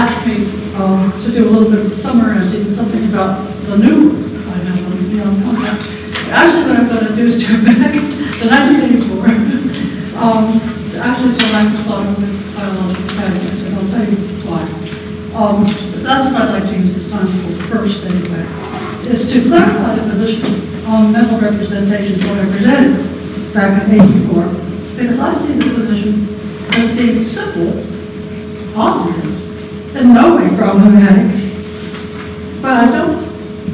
asked me to do a little bit of summarizing something about the new concept. Actually, what I'm going to do is to go back to 1984, actually to lack of thought with biological patterns, and I'll tell you why. That's what I'd like to use this time for first, anyway, is to clarify the position on mental representations that I presented back in '84, because I see the position as being simple, obvious, in no way problematic, but I don't.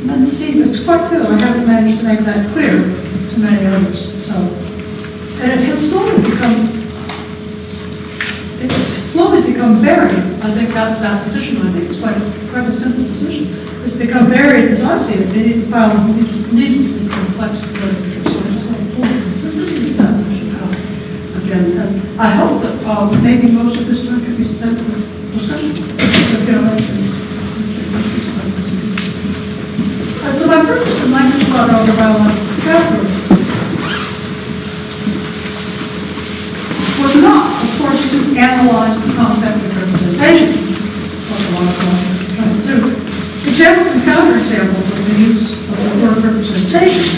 Let me see, it's quite clear. I haven't managed to make that clear to many others. So, and it has slowly become buried. I think that position I think is quite a simple position. It's become buried, as I see it, needlessly complex literature. So I just want to pull the simplicity of that position out again. And I hope that maybe most of this time can be spent with discussion. So my purpose in language thought over biological categories was not, of course, to analyze the concept of representation. That's what a lot of philosophers are trying to do. Examples and counterexamples of the use of the word representation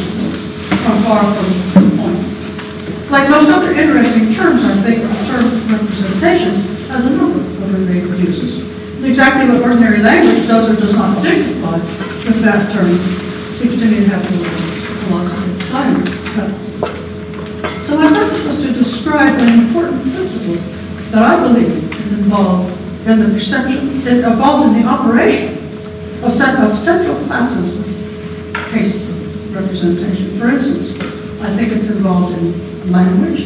are far from the point. Like most other interesting terms, I think the term representation has a number of related uses. And exactly what ordinary language does or does not dignify with that term seems to me to have a little philosophy of science. So my purpose was to describe an important principle that I believe is involved in the perception, involved in the operation of central classes of cases of representation. For instance, I think it's involved in language,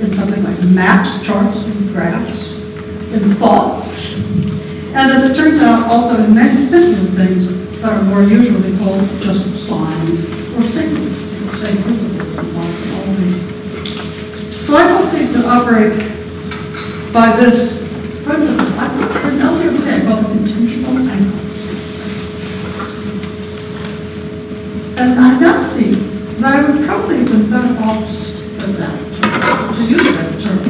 in something like maps, charts, and graphs, in thoughts, and as it turns out, also in many simpler things that are more usually called just signs or signals, same principles involved in all these. So I call things that operate by this principle, I'll hear say, I call them intentional icons. And I now see that I would probably have been better off with that, to use that term.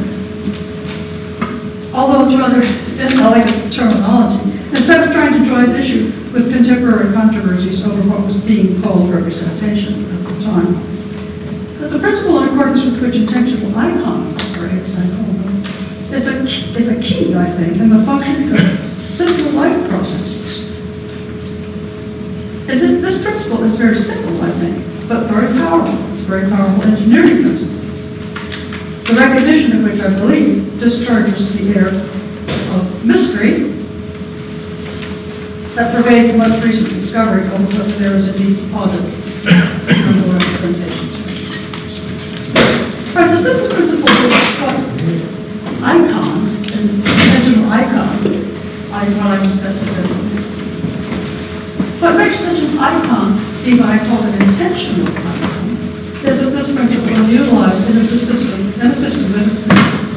Although it's rather inelegant terminology, instead of trying to join issue with contemporary controversies over what was being called representation at the time. There's a principle in accordance with which intentional icons operate, as I call them, is a key, I think, in the function of simple life processes. And this principle is very simple, I think, but very powerful. It's a very powerful engineering principle. The recognition of which I believe discharges the air of mystery that pervades much recent discovery of whether there is a deep deposit of the representations. Right, the simple principle is what icon, an intentional icon, I use that to designate. What makes such an icon be what I call an intentional icon is that this principle is utilized in a system that is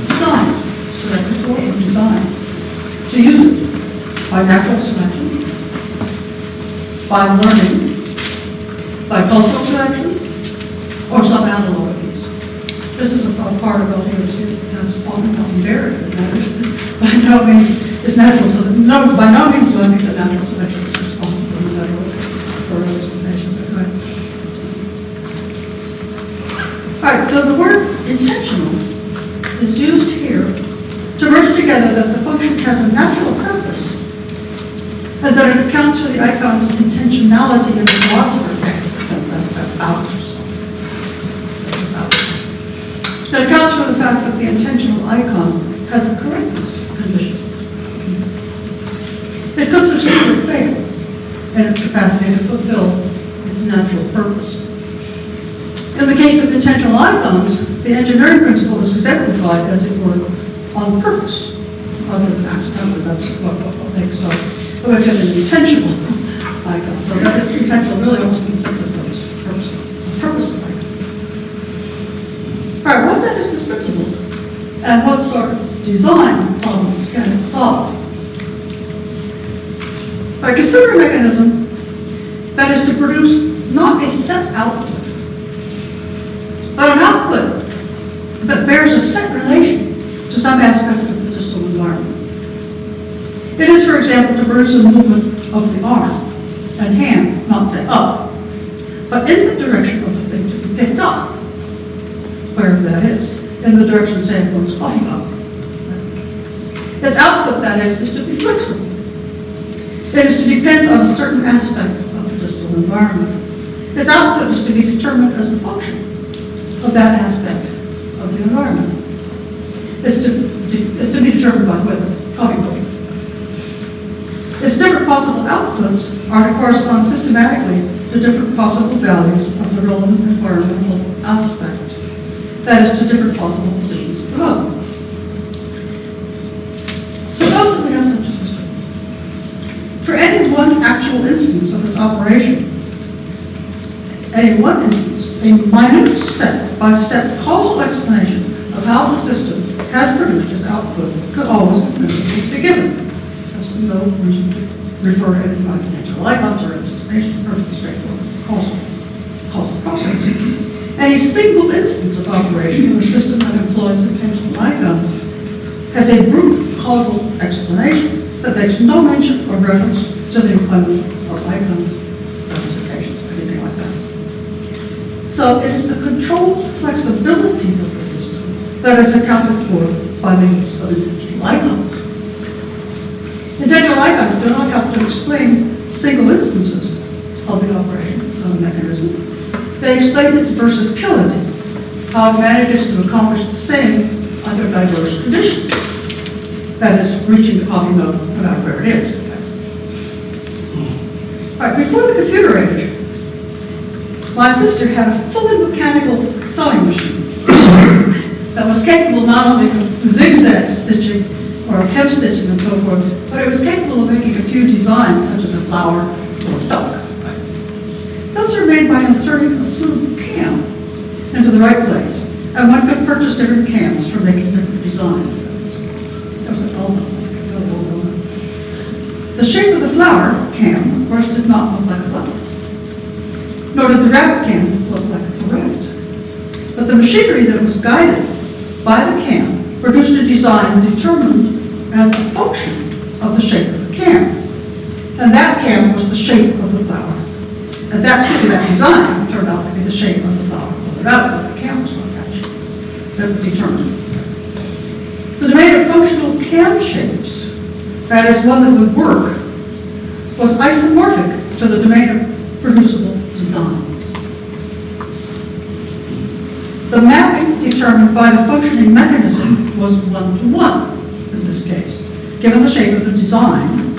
designed, selected for or designed, to use it by natural selection, by learning, by cultural selection, or some analog of these. This is a part of LTOC that has often gotten buried, and that is by no means is natural selection. No, by no means do I think that natural selection is responsible for representation. All right, so the word intentional is used here to merge together that the function has a natural purpose, and that it accounts for the icon's intentionality in the philosopher that's about yourself. It accounts for the fact that the intentional icon has a correctness condition. It could succeed or fail in its capacity to fulfill its natural purpose. In the case of intentional icons, the engineering principle is exemplified, as it were, on purpose, other than accidentally. That's what makes it an intentional icon. So that is intentional really almost means sense of purpose of icon. All right, what then is this principle? And what sort of design problems can it solve? I consider a mechanism that is to produce not a set output, but an output that bears a set relation to some aspect of the distal environment. It is, for example, to produce a movement of the arm and hand, not say up, but in the direction of the thing to be picked up, wherever that is, in the direction, say, of one's body up. Its output, that is to be flexible. It is to depend on a certain aspect of the distal environment. Its output is to be determined as a function of that aspect of the environment. It's to be determined by weather, coffee booking. Its different possible outputs are to correspond systematically to different possible values of the relevant environmental aspect. That is, to different possible positions of the hub. Suppose that we have such a system. For any one actual instance of its operation, any one instance, a minute step-by-step causal explanation of how the system has produced its output could always be given. There's no reason to refer to any financial icons or anticipation, perfectly straightforward causal process. Any single instance of operation in a system that employs attentional icons has a brute causal explanation that makes no mention or reference to the employment of icons, representations, anything like that. So it is the controlled flexibility of the system that is accounted for by the use of intentional icons. Intentional icons do not help to explain single instances of the operation of a mechanism. They explain its versatility, how it manages to accomplish the same under diverse conditions. That is, reaching the coffee note about where it is. All right, before the computer age, my sister had a fully mechanical sewing machine that was capable not only of zigzag stitching or of hem stitching and so forth, but it was capable of making a few designs such as a flower or a duck. Those are made by inserting a suitable cam into the right place, and one could purchase different cams for making different designs. That was an element. The shape of the flower cam, of course, did not look like a button, nor did the rabbit cam look like a rabbit. But the machinery that was guided by the cam produced a design determined as a function of the shape of the cam, and that cam was the shape of the flower. And that design turned out to be the shape of the flower of the rabbit, but the cam was not that shape. That was determined. The domain of functional cam shapes, that is, one that would work, was isomorphic to the domain of producible designs. The mapping determined by the functioning mechanism was one-to-one in this case. Given the shape of the design,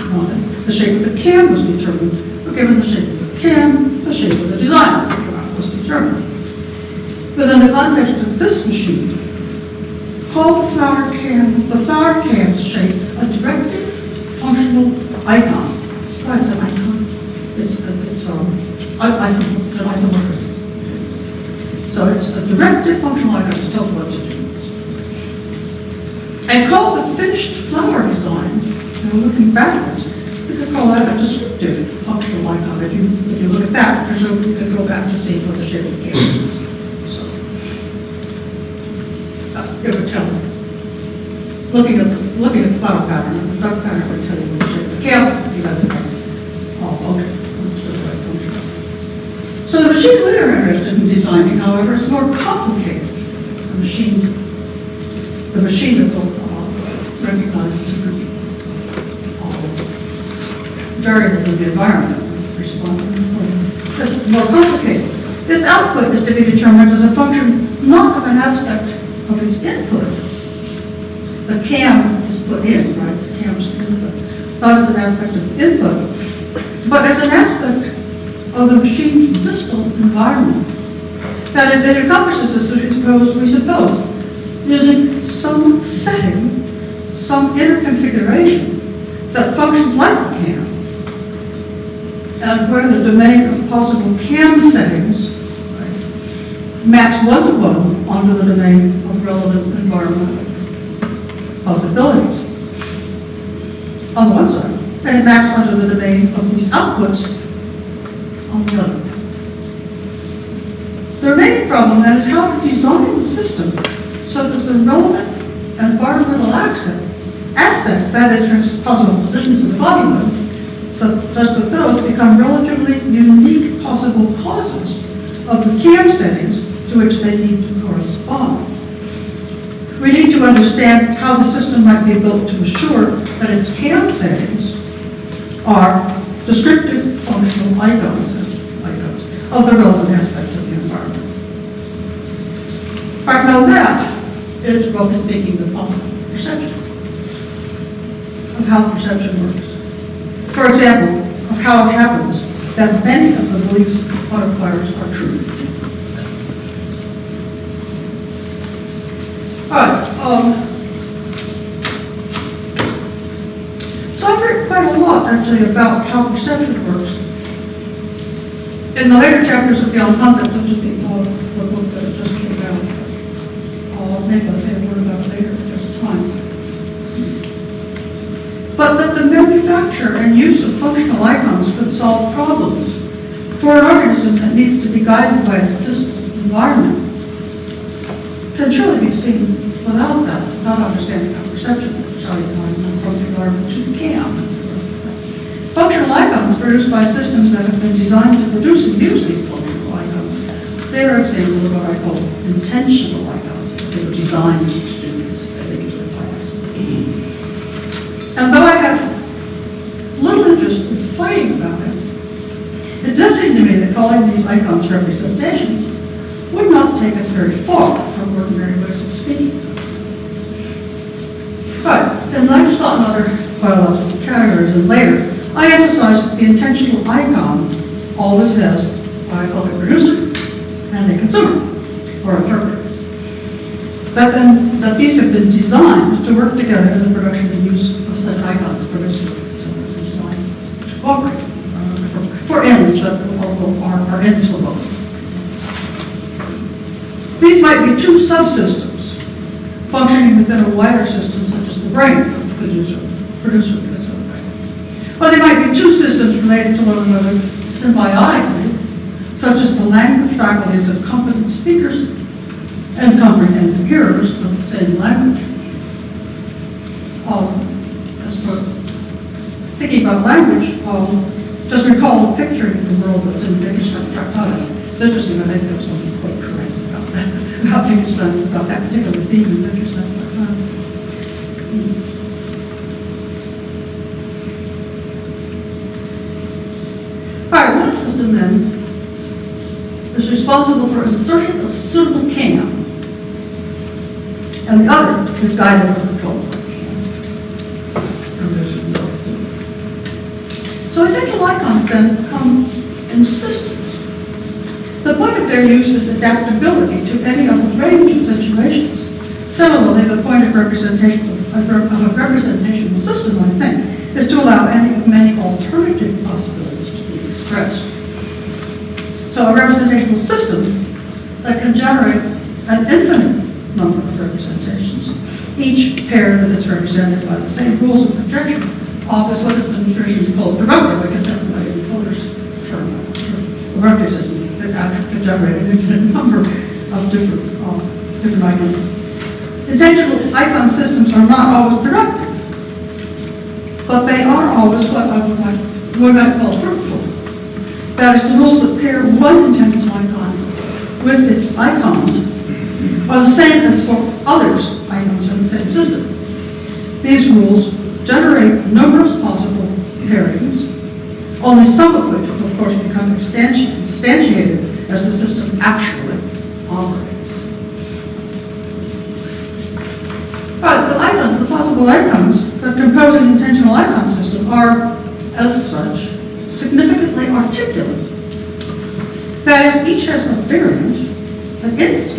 the shape of the cam was determined, but given the shape of the cam, the shape of the design was determined. Within the context of this machine, call the flower cam's shape a directed functional icon. What is an icon? It's an isomorphism. So it's a directed functional icon, just tells what to do. And call the finished flower design, looking backwards, you could call that a descriptive functional icon. If you look at that, presumably you could go back to see what the shape of the cam is. So, it would tell you. Looking at the flower pattern, and the duck pattern would tell you what the shape of the cam is if you had the all function. So the machine we're interested in designing, however, is more complicated. The machine that will recognize different variables of the environment, that's more complicated. Its output is to be determined as a function not of an aspect of its input. The cam is put in, right? The cam is the input. Not as an aspect of input, but as an aspect of the machine's distal environment. That is, it accomplishes this, we suppose, using some setting, some inner configuration that functions like the cam, and where the domain of possible cam settings maps one-to-one onto the domain of relevant environmental possibilities on the one side, and it maps onto the domain of these outputs on the other. The remaining problem then is how to design the system so that the relevant environmental aspects, that is, for possible positions of the body move, such that those become relatively unique possible causes of the cam settings to which they need to correspond. We need to understand how the system might be built to assure that its cam settings are descriptive functional icons of the relevant aspects of the environment. All right, now that is, roughly speaking, the perception of how perception works. For example, of how it happens that many of the beliefs one acquires are true. All right, so I've written quite a lot, actually, about how perception works. In the later chapters of Beyond Concept, which is the book that just came out, maybe I'll say a word about it later if there's time. But that the manufacture and use of functional icons could solve problems for an organism that needs to be guided by its physical environment can surely be seen without that, without understanding how perception works, how you find from the environment to the cam. Functional icons produced by systems that have been designed to produce and use these functional icons. They are examples of what I call intentional icons. They were designed to do this. And though I have little interest in fighting about it, it does seem to me that calling these icons representations would not take us very far from ordinary ways of speaking. But in Aristotle and other biological categories and later, I emphasize that the intentional icon always has what I call a producer and a consumer, or interpreter. That these have been designed to work together in the production and use of such icons, producers, so designed to cooperate for ends that are ends for both. These might be two subsystems functioning within a wider system, such as the brain, producer, and consumer. Or they might be two systems related to one another symbiotically, such as the language faculties of competent speakers and comprehensive hearers of the same language. As for thinking about language, just recall a picture of the world that's in Wittgenstein's Tractatus. It's interesting, I think there's something quite correct about that, about Wittgenstein's, about that particular theme in Wittgenstein's Tractatus. All right, one system then is responsible for inserting a suitable cam, and the other is guided or controlled. So intentional icons then come in systems. The point of their use is adaptability to any of a range of situations. Similarly, the point of representation of a representational system, I think, is to allow any of many alternative possibilities to be expressed. So a representational system that can generate an infinite number of representations, each pair that is represented by the same rules of projection, is what has been traditionally called productive. I guess that's my Fuller's term. The productive system that actually can generate an infinite number of different icons. Intentional icon systems are not always productive, but they are always what we might call fruitful. That is, the rules that pair one intentional icon with its icons are the same as for others' icons in the same system. These rules generate numerous possible pairings, only some of which will, of course, become instantiated as the system actually operates. But the icons, the possible icons that compose an intentional icon system are, as such, significantly articulate. That is, each has a variant,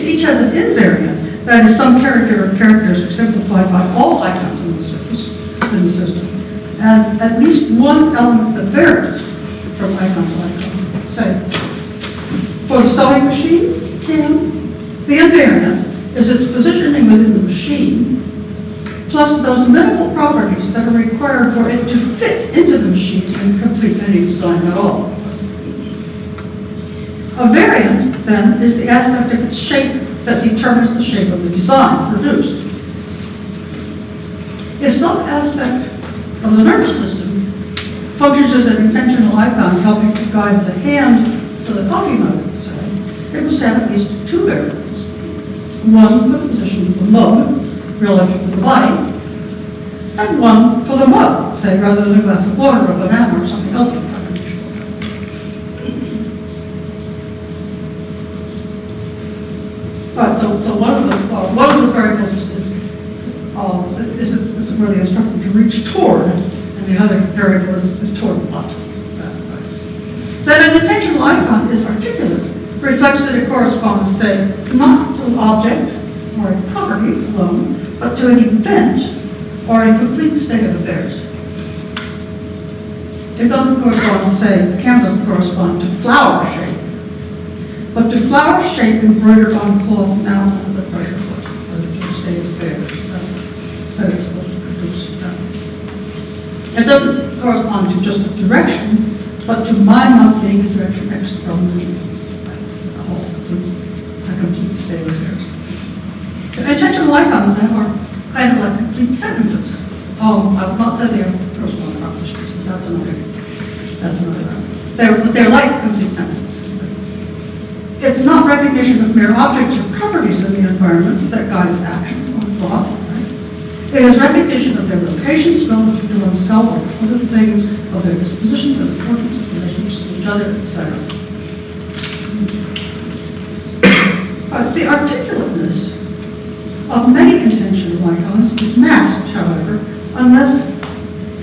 each has an invariant, that is, some character or characters exemplified by all icons in the system, and at least one element that varies from icon to icon. Say, for the sewing machine cam, the invariant is its positioning within the machine, plus those minimal properties that are required for it to fit into the machine and complete any design at all. A variant, then, is the aspect of its shape that determines the shape of the design produced. If some aspect of the nervous system functions as an intentional icon helping to guide the hand to the coffee mug, say, it must have at least two variables. One for the position of the mug relative to the body, and one for the mug, say, rather than a glass of water or a banana or something else. Right, so one of the variables is really instructed to reach toward, and the other variable is toward the bottom. Then an intentional icon is articulate, reflects that it corresponds, say, not to an object or a property alone, but to an event or a complete state of affairs. It doesn't correspond, say, the camp doesn't correspond to flower shape, but to flower shape embroidered on cloth now under the pressure foot, as a state of affairs that it's supposed to produce. It doesn't correspond to just the direction, but to my not being in direction X from me. A complete state of affairs. The intentional icons then are kind of like complete sentences. Oh, I would not say they are corresponding propositions, but that's another. They're like complete sentences. It's not recognition of mere objects or properties in the environment that guides action or thought. Right? It is recognition of their locations relative to oneself or other things, of their dispositions and importance, relationships to each other, etc. But the articulateness of many intentional icons is masked, however, unless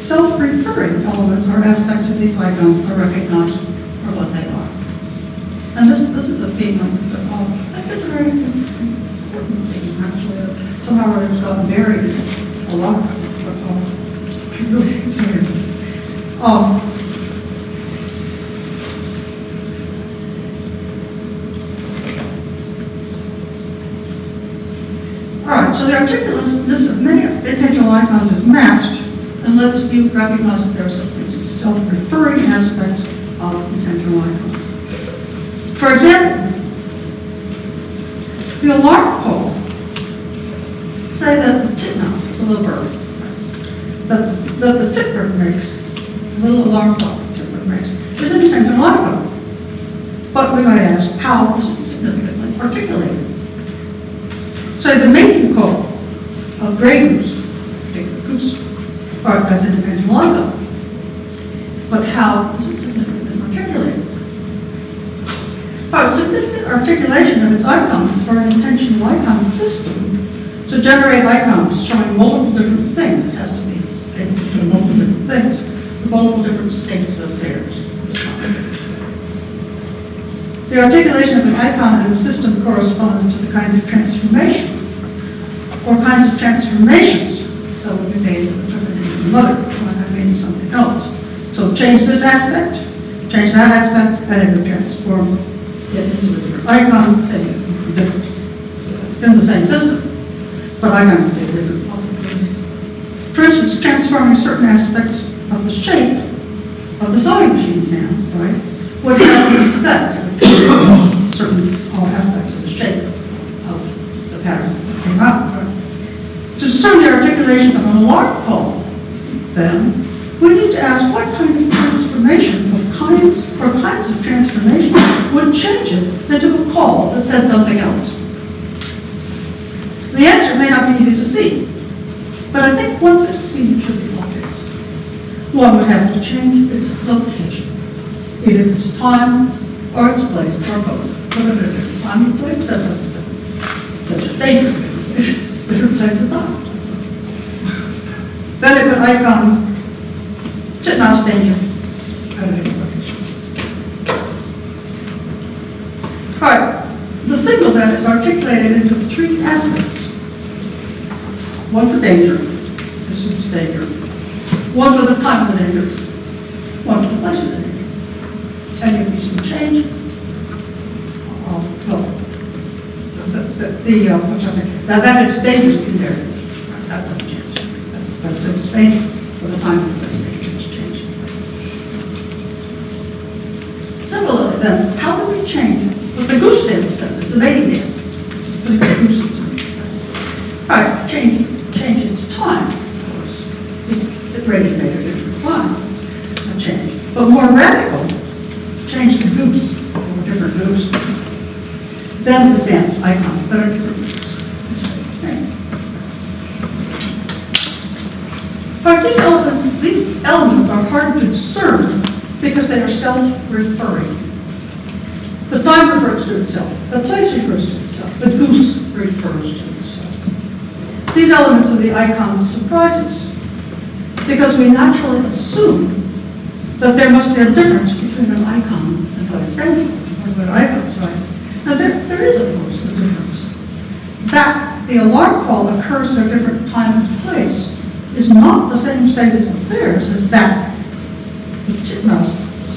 self-referring elements or aspects of these icons are recognized for what they are. And this is a theme I think it's a very important theme, actually. Somehow it's gotten buried a lot, but really it's weird. All right, so the articulateness of many intentional icons is masked unless you recognize that there are some self-referring aspects of intentional icons. For example, the alarm call, say that the titmouse, the little bird, that the titbird makes, the little alarm call the titbird makes, is an intentional icon. But we might ask, how is it significantly articulated? Say the mating call of gray goose, big goose, or that's an intentional icon. But how is it significantly articulated? Significant articulation of its icons for an intentional icon system to generate icons showing multiple different things. It has to be able to show multiple different things, multiple different states of affairs. The articulation of an icon in a system corresponds to the kind of transformation or kinds of transformations that would be made in the termination of the mother, when I'm meaning something else. So change this aspect, change that aspect, and it would transform it into a different icon, say it's something different in the same system, but I'm going to say different possibilities. For instance, transforming certain aspects of the shape of the sewing machine can, right, would have this effect, certain aspects of the shape of the pattern that came out. Right? To discern the articulation of an alarm call, then, we need to ask what kind of transformation of kinds of transformation would change it into a call that said something else. The answer may not be easy to see, but I think once it is seen, it should be obvious. One would have to change its location, either its time or its place, or both. But if it's time and place, says something different. Such a danger, different place and time. Then it would icon titmouse danger at a different location. All right, the signal then is articulated into three aspects. One for danger, this is danger. One for the time of the danger. One for the place of the danger. Any of these can change. That is dangerous in there. That doesn't change. That's simple danger for the time of the place. Similarly, then, how do we change what the goose dance says? It's the mating dance. All right, change its time, of course. It's ready made a different reply, a change. But more radical, change the groups, or different groups, then the dance icons that are different groups. But these elements are hard to discern because they are self-referring. The time refers to itself, the place refers to itself, the goose refers to itself. These elements of the icons surprise us because we naturally assume that there must be a difference between an icon and what it stands for, or what icons, right? Now there is, of course, a difference. That the alarm call occurs at a different time and place is not the same state of affairs as that the titmouse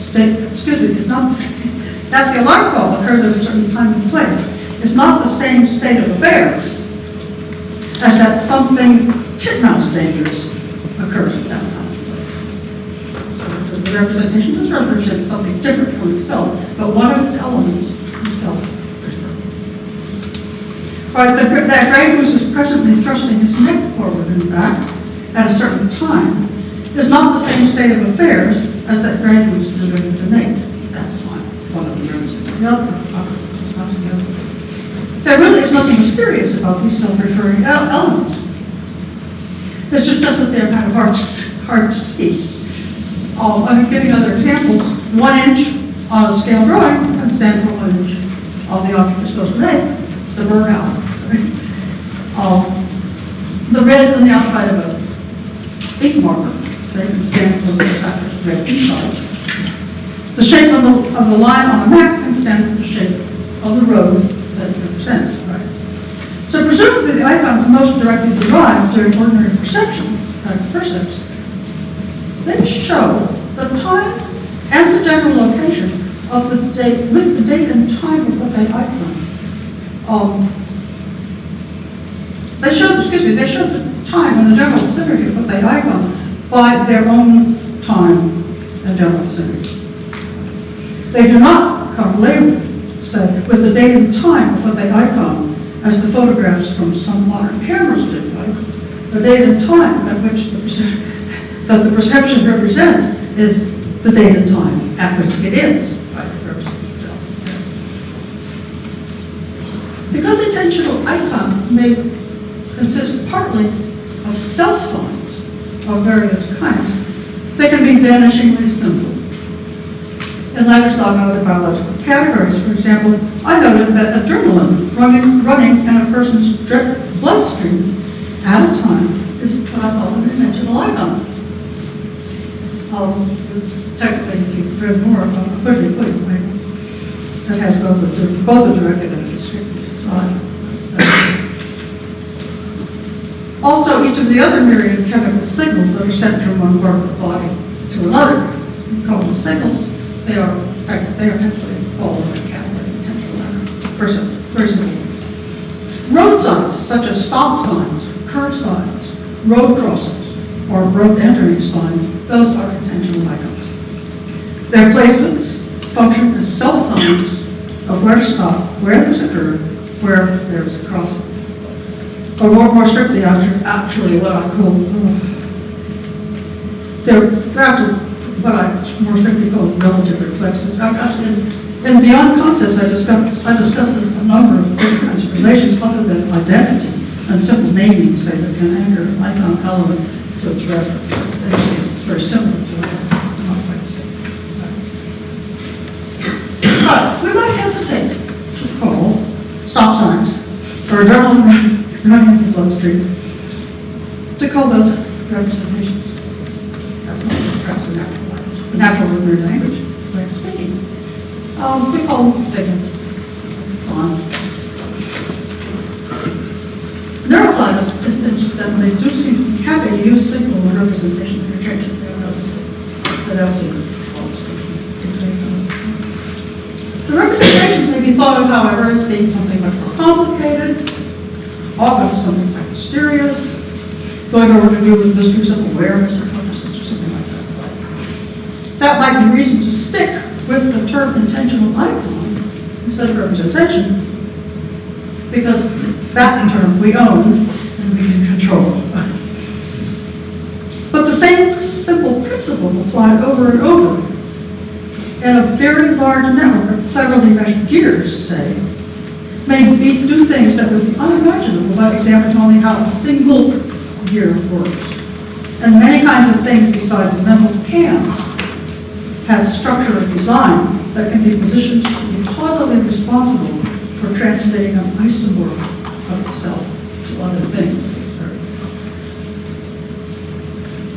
state, is not the same, that the alarm call occurs at a certain time and place is not the same state of affairs as that something titmouse dangerous occurs at that time and place. So the representation does represent something different from itself, but one of its elements is self-referring. All right, that gray goose is presently thrusting his neck forward and back at a certain time is not the same state of affairs as that gray goose is ready to make. That's why one of the nerves is the other, not the other. There really is nothing mysterious about these self-referring elements. It's just that they're kind of hard to see. I'm giving other examples. 1 inch on a scale drawing can stand for 1 inch of the object you're supposed to make, the birdhouse. The red on the outside of a ink marker, they can stand for the red inside. The shape of the line on a map can stand for the shape of the road that it represents, right? So presumably the icons most directly derived during ordinary perception, as percepts, they show the time and the general location of the date, with the date and time of what they icon. They show the time and the general vicinity of what they icon by their own time and general vicinity. They do not come later, say, with the date and time of what they icon, as the photographs from some modern cameras do, right? The date and time at which the perception represents is the date and time at which it ends, right? It represents itself. Because intentional icons may consist partly of self-signs of various kinds, they can be vanishingly simple. In Ladderstock and other biological categories, for example, I noted that adrenaline running in a person's bloodstream at a time is what I call an intentional icon. Technically, if you read more about it, that has both a directed and a restricted side. Also, each of the other myriad chemical signals that are sent from one part of the body to another, we call them signals. They are actually called in the category of intentional icons. Very simple. Road signs, such as stop signs, curve signs, road crossings, or road entering signs, those are intentional icons. Their placements function as self-signs of where to stop, where there's a curve, where there's a crossing. Or more strictly, actually what I call, they're what I more strictly call relative reflexes. In Beyond Concepts, I discuss a number of different kinds of relations other than identity and simple naming, say, that can anchor an icon element to its reference. It's very similar to that. Not quite the same. But we might hesitate to call stop signs or adrenaline running in the bloodstream to call those representations. That's not perhaps the natural ordinary language way of speaking. We call them signals, signs. Neuroscientists, incidentally, do seem to be happy to use signal or representation for rejection. They don't notice that else the representations may be thought of, however, as being something much more complicated, often something quite mysterious, going over to do with mysteries of awareness or consciousness or something like that. That might be reason to stick with the term intentional icon instead of representation, because that in turn we own and we can control. But the principle applied over and over, and a very large network of cleverly meshed gears, say, may do things that would be unimaginable by examining only how a single gear works. And many kinds of things besides mental cams have structure of design that can be positioned to be causally responsible for translating an isomorph of itself to other things.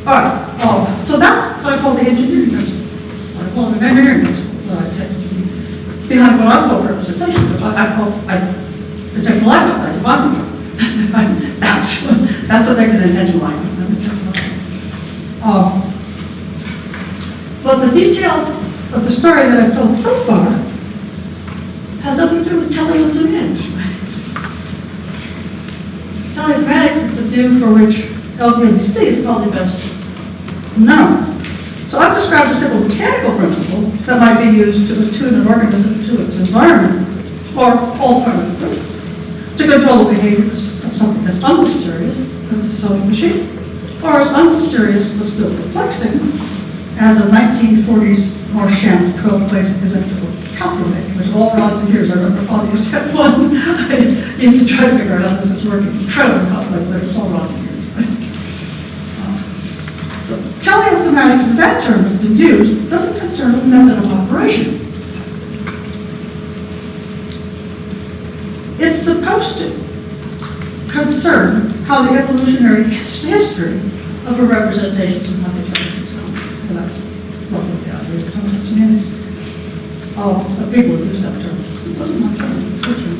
All right, so that's what I call the engineering principle. I call it an engineering principle behind what I call representation. I call potential icons. I define them. That's what makes an intentional icon. But the details of the story that I've told so far has nothing to do with teleosemantics. Teleosemantics is the view for which LTMDC is probably best known. So I've described a simple mechanical principle that might be used to attune an organism to its environment, or alternatively, to control the behavior of something as unmysterious as a sewing machine, or as unmysterious but still perplexing as a 1940s Marchand 12-place electrical calculator. There's all rods and gears. I remember Father used to have one. I used to try to figure out how this was working. Incredible calculator. There's all rods and gears. So teleosematics, as that term has been used, doesn't concern the method of operation. It's supposed to concern how the evolutionary history of a representation is not determined its own. And that's roughly the idea of teleosematics. But people use that term. It wasn't my term, it's your term.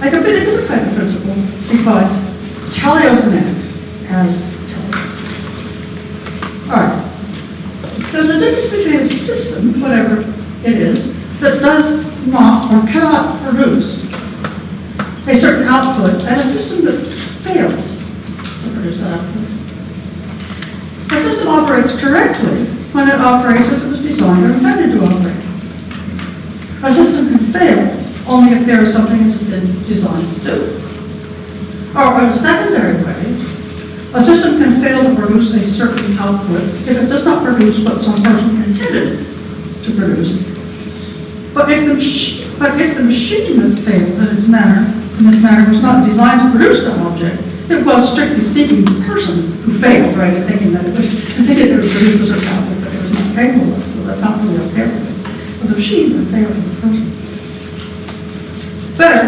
Like a different kind of principle defines teleosematics as all right. There's a difference between a system, whatever it is, that does not or cannot produce a certain output, and a system that fails to produce that output. A system operates correctly when it operates as it was designed or intended to operate. A system can fail only if there is something it has been designed to do. Or in a secondary way, a system can fail to produce a certain output if it does not produce what some person intended to produce. But if the machine that fails in this manner was not designed to produce that object, it was, strictly speaking, the person who failed, right, in thinking that it would produce a certain output that it was not capable of. So that's not really a failure. But the machine that failed in the person. Better,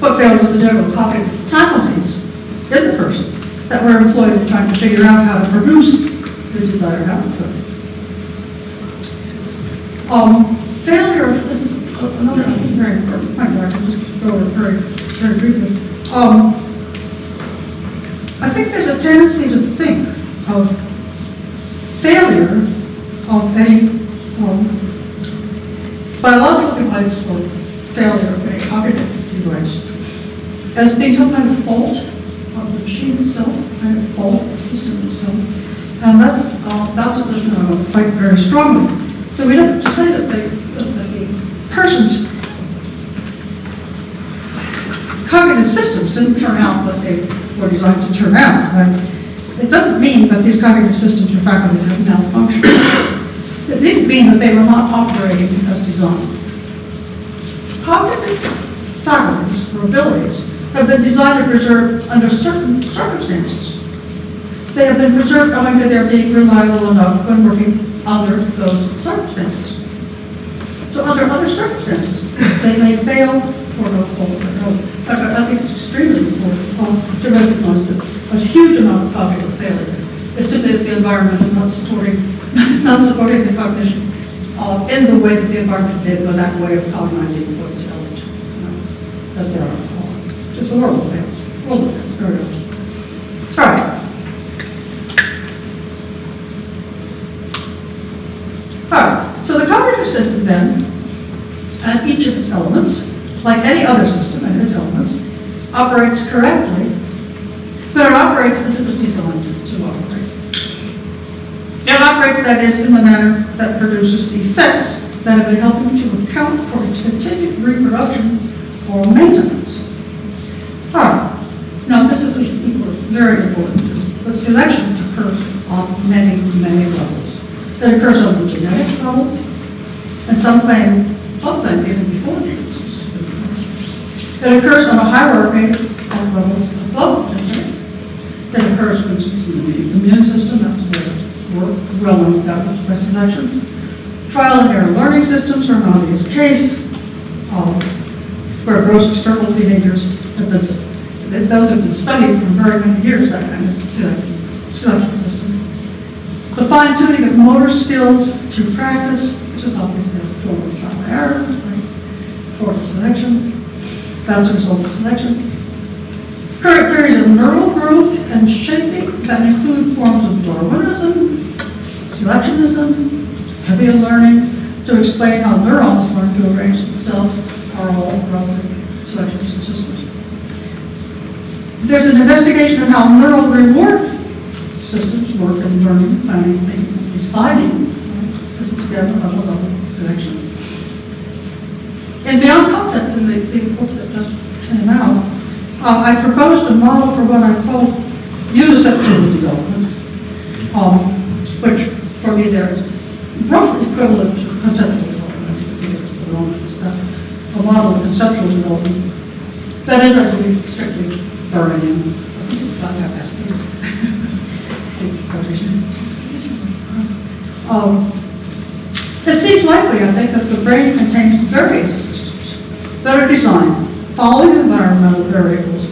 what failed was the general cognitive faculties in the person that were employed in trying to figure out how to produce the desired output. Failure, this is another very important point that I can just go over very, very briefly. I think there's a tendency to think of failure of any biological device or failure of any cognitive device as being some kind of fault of the machine itself, kind of fault of the system itself. And that's a position I will fight very strongly. So we don't to say that the person's cognitive systems didn't turn out what they were designed to turn out. Right? It doesn't mean that these cognitive systems or faculties have malfunctioned. It didn't mean that they were not operating as designed. Cognitive faculties or abilities have been designed to preserve under certain circumstances. They have been preserved owing to their being reliable enough when working under those circumstances. So under other circumstances, they may fail for no fault of their own. I think it's extremely important to recognize that a huge amount of cognitive failure is simply that the environment is not supporting the cognition in the way that the environment did with that way of cognizing what was developed. That there are. Just the world fails. World fails. There we go. All right. Alright, so the cognitive system then, and each of its elements, like any other system and its elements, operates correctly, but it operates as it was designed to operate. It operates, that is, in the manner that produces effects that have been helping to account for its continued reproduction or maintenance. Alright, now this is very important. The selection occurs on many, many levels. It occurs on the genetic level, and something even before genes. It occurs on a hierarchy of levels above genetic. It occurs, for instance, in the immune system. That's where we're well known about by selection. Trial and error learning systems are an obvious case where gross external behaviors have been, those have been studied for very many years, that kind of selection system. The fine-tuning of motor skills through practice, which is obviously a form of trial and error, right? For selection. That's a result of selection. Current theories of neural growth and shaping that include forms of Darwinism, selectionism, heavy learning, to explain how neurons learn to arrange themselves are all relative selection systems. There's an investigation of how neural reward systems work in learning, planning, thinking, and deciding. Right? This is again a level of selection. And beyond concepts in the book that just came out, I proposed a model for what I call uniceptual development, which for me there is roughly equivalent to conceptual development. A model of conceptual development that is, I believe, strictly Darwinian. It seems likely, I think, that the brain contains various systems that are designed following environmental variables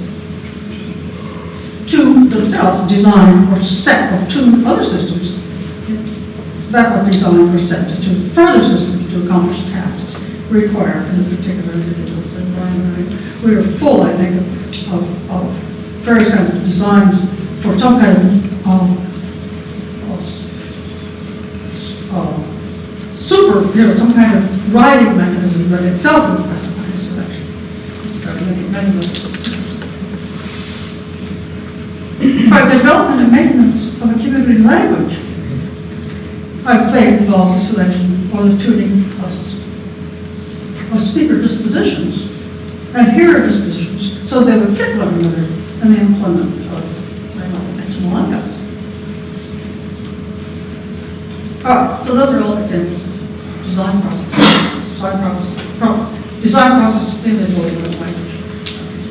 to themselves design or set or tune other systems that are designed or set to tune further systems to accomplish tasks required in a particular individual's environment. We are full, I think, of various kinds of designs for some kind of some kind of riding mechanism that itself would specify a selection. By development and maintenance of a community language, I play involves the selection or the tuning of speaker dispositions and hearer dispositions so they would fit one another in the employment of attentional icons. So those are all examples of design process in the embodiment language.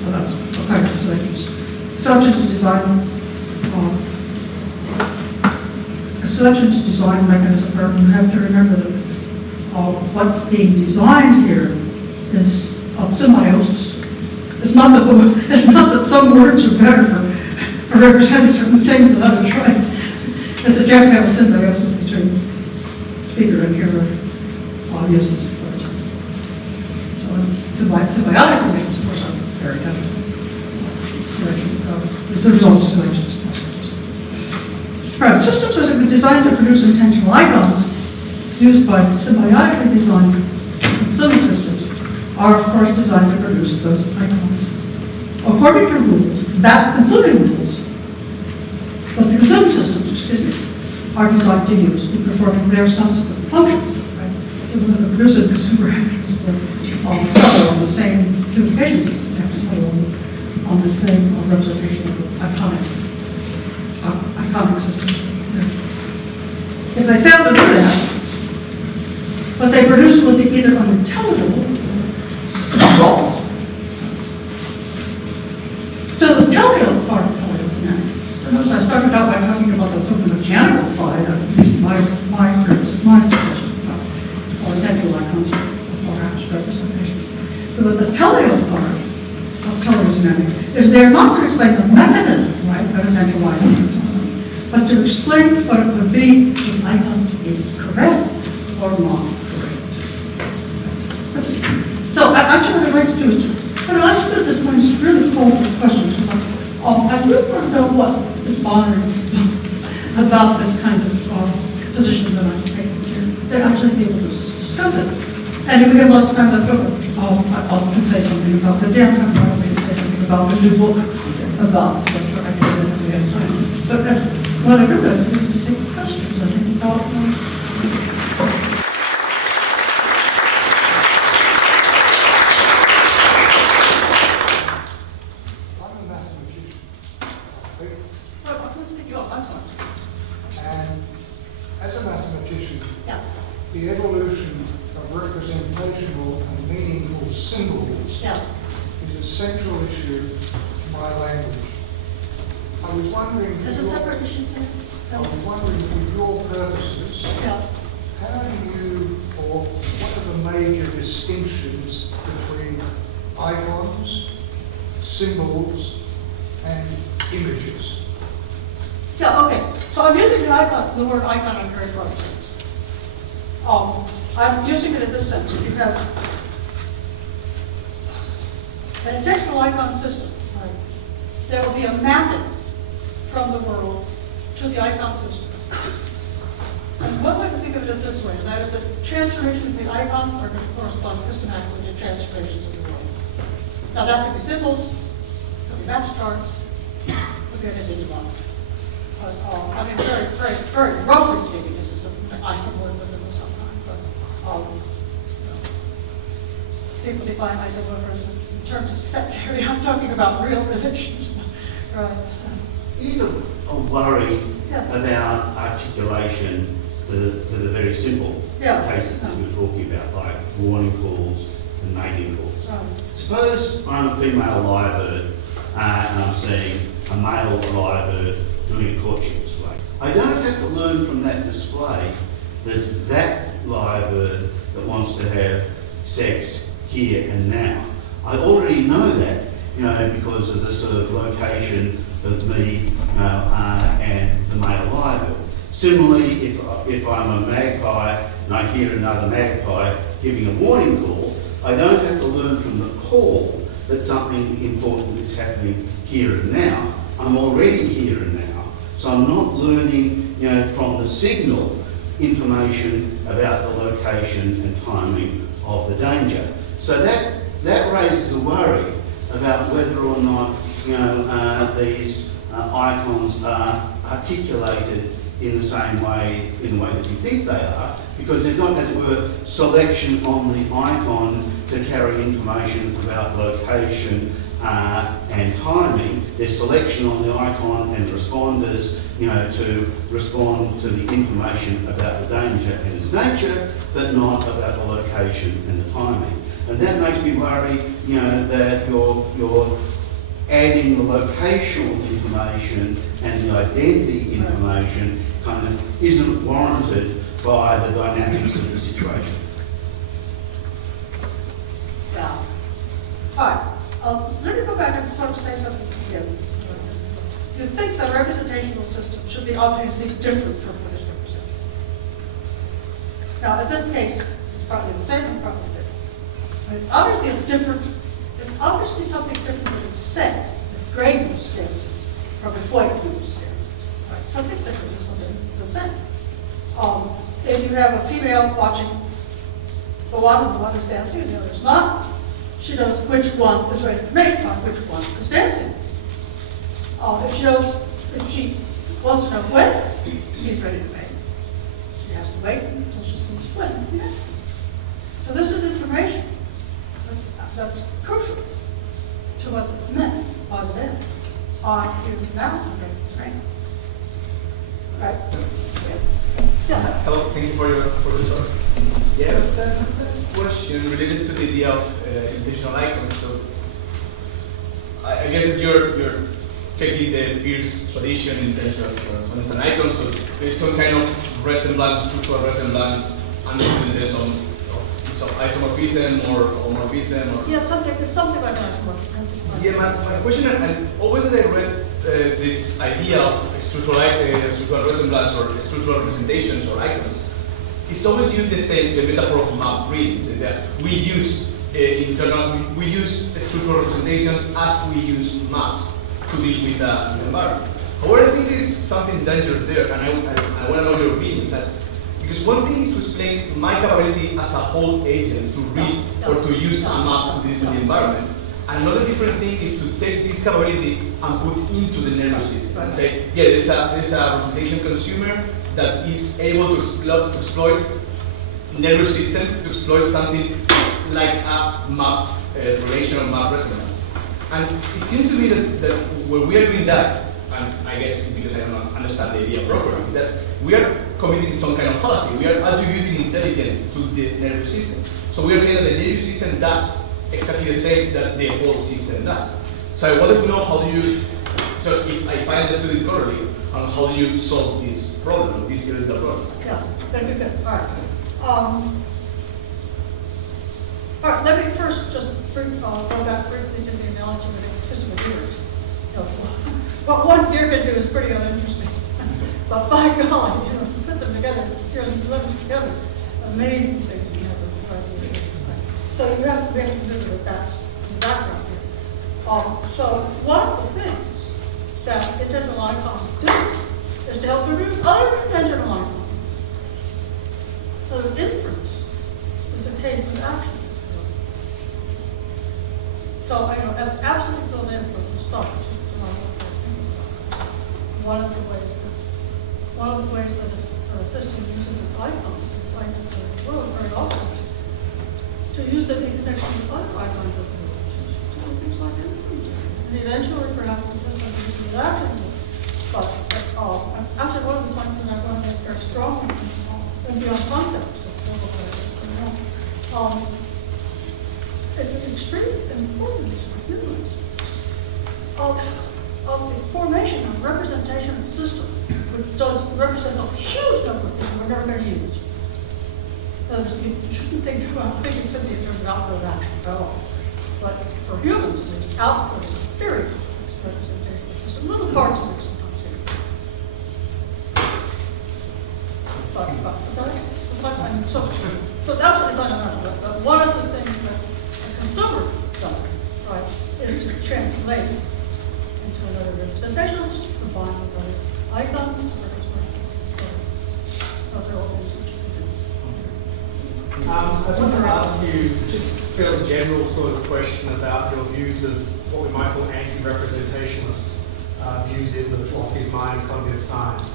So that's what kind of selections. Selections design. A selections design mechanism. You have to remember that what's being designed here is of symbiosis. It's not that some words are better for representing certain things than others, right? It's that you have to have a symbiosis between speaker and hearer uses. So symbiotic relations, of course, are very heavy. It's a result of selections processes. Right, systems that have been designed to produce intentional icons used by symbiotically designed consuming systems are, of course, designed to produce those icons according to rules, that's consuming rules. But the consuming systems, are designed to use in performing their subsequent functions. Right? So when the producer and consumer actors will settle on the same communication system, they have to settle on the same representation of iconic system. If they fail to do that, what they produce will be either unintelligible or wrong. So the telltale part of color is next. So notice I started out by talking about the sort of mechanical side of at least my expression or dental icons or abstract representations. But the telltale part of color semantics is there not to explain the mechanism, right, of a dental icon, but to explain what it would be if the icon is correct or not correct. So actually what I'd like to do is what I'd like to do at this point is really call for questions. I really want to know what is bothering you about this kind of position that I'm taking here. They're actually be able to discuss it. And if we have lots of time left over, I'll say something about the damn time. I may say something about the new book about what I did if we have time. But what I do is to take questions. I think about I'm sorry. as a mathematician, Yeah. the evolution of representational and meaningful symbols Yeah. is a central issue to my language. I was wondering, There's a separate issue, sir? I was wondering, for your purposes, Yeah. how do you, or what are the major distinctions between icons, symbols, and images? Yeah, okay. So I'm using the word icon in very broad terms. I'm using it in this sense. If you have an intentional icon system, right, there will be a mapping from the world to the icon system. And one way to think of it this way, and that is that transformations of the icons are going to correspond systematically to transformations of the world. Now that could be symbols, could be map charts, could be anything you want. But, I mean, very roughly speaking, this is an isomorphism of some kind. But people define isomorphisms in terms of set theory. I'm talking about real relations. Right. Is a worry Yeah. about articulation for the very simple Yeah. cases that we were talking about, like warning calls and mating calls. Right. Suppose I'm a female lyrebird and I'm seeing a male lyrebird doing a courtship display. I don't have to learn from that display that it's that lyrebird that wants to have sex here and now. I already know that, because of the sort of location of me and the male lyrebird. Similarly, if I'm a magpie and I hear another magpie giving a warning call, I don't have to learn from the call that something important is happening here and now. I'm already here and now. So I'm not learning, from the signal information about the location and timing of the danger. So that raises a worry about whether or not, these icons are articulated in the same way, in the way that you think they are, because there's not, as it were, selection on the icon to carry information about location and timing. There's selection on the icon and responders, to respond to the information about the danger and its nature, but not about the location and the timing. And that makes me worry, that you're adding the locational information and the identity information kind of isn't warranted by the dynamics of the situation. Yeah. All right. Let me go back and sort of say something again. You think the representational system should be obviously different from what is represented. Now, in this case, it's probably the same and probably different. It's obviously it's obviously something different that is said if Gray used stances from if White used stances. Right? Something different is something that's said. If you have a female watching the one and the one is dancing and the other is not, she knows which one is ready to mate, not which one is dancing. If she wants to know when he's ready to mate, she has to wait until she sees when he dances. So this is information that's crucial to what is meant by the dance. Are you now ready to mate? Right. Yeah. Hello, thank you for the talk. Yes, I have a question related to the idea of intentional icons. So, I guess if you're taking the Peirce tradition in terms of understand icons, so there's some kind of resemblance, structural resemblance, understood in terms of isomorphism or homomorphism. Or Yeah, it's something like isomorphism. yeah, my question, and always that I read this idea of structural resemblance or structural representations or icons, it's always used the metaphor of map readings, that we use we use structural representations as we use maps to deal with the environment. However, I think there is something dangerous there, and I want to know your opinions. Because one thing is to explain my capability as a whole agent to read or to use a map to the environment. And another different thing is to take this capability and put into the nervous system and say, yeah, there's a representation consumer that is able to exploit nervous system to exploit something like a map relation or map resonance. And it seems to me that when we are doing that, and I guess it's because I don't understand the idea properly, is that we are committing some kind of fallacy. We are attributing intelligence to the nervous system. So we are saying that the nervous system does exactly the same that the whole system does. So I wanted to know how do you, so if I understood it correctly, how do you solve this problem, this theoretical problem? Yeah, good. All right. All right, let me first just go back briefly to the analogy with the system of gears. What one gear can do is pretty uninteresting. But by God, put them together, put them together, amazing things can happen. So you have to be able to consider that that's the background here. So one of the things that intentional icons do is to help produce other intentional icons. So inference is a case of action. So that's absolutely filled in from the start. One of the ways that a system uses its icons, like the world very often, to use them in connection with other icons of the world, to do things like inference. And eventually, perhaps, this will be the action. But actually, one of the points that I want to make very strongly in beyond concept, it's extremely important for humans of the formation of representation of the system, which represents a huge number of things we're never going to use. You shouldn't think simply in terms of output of action at all. But for humans, the output is a very complex representation of the system. Little parts of it sometimes here. So that's what fundamental. But one of the things that a consumer does, right, is to translate into another representational system combined with other icons to represent. So those are all things which you can do. I want to ask you just a fairly general sort of question about your views of what we might call anti-representationalist views in the philosophy of mind and cognitive science.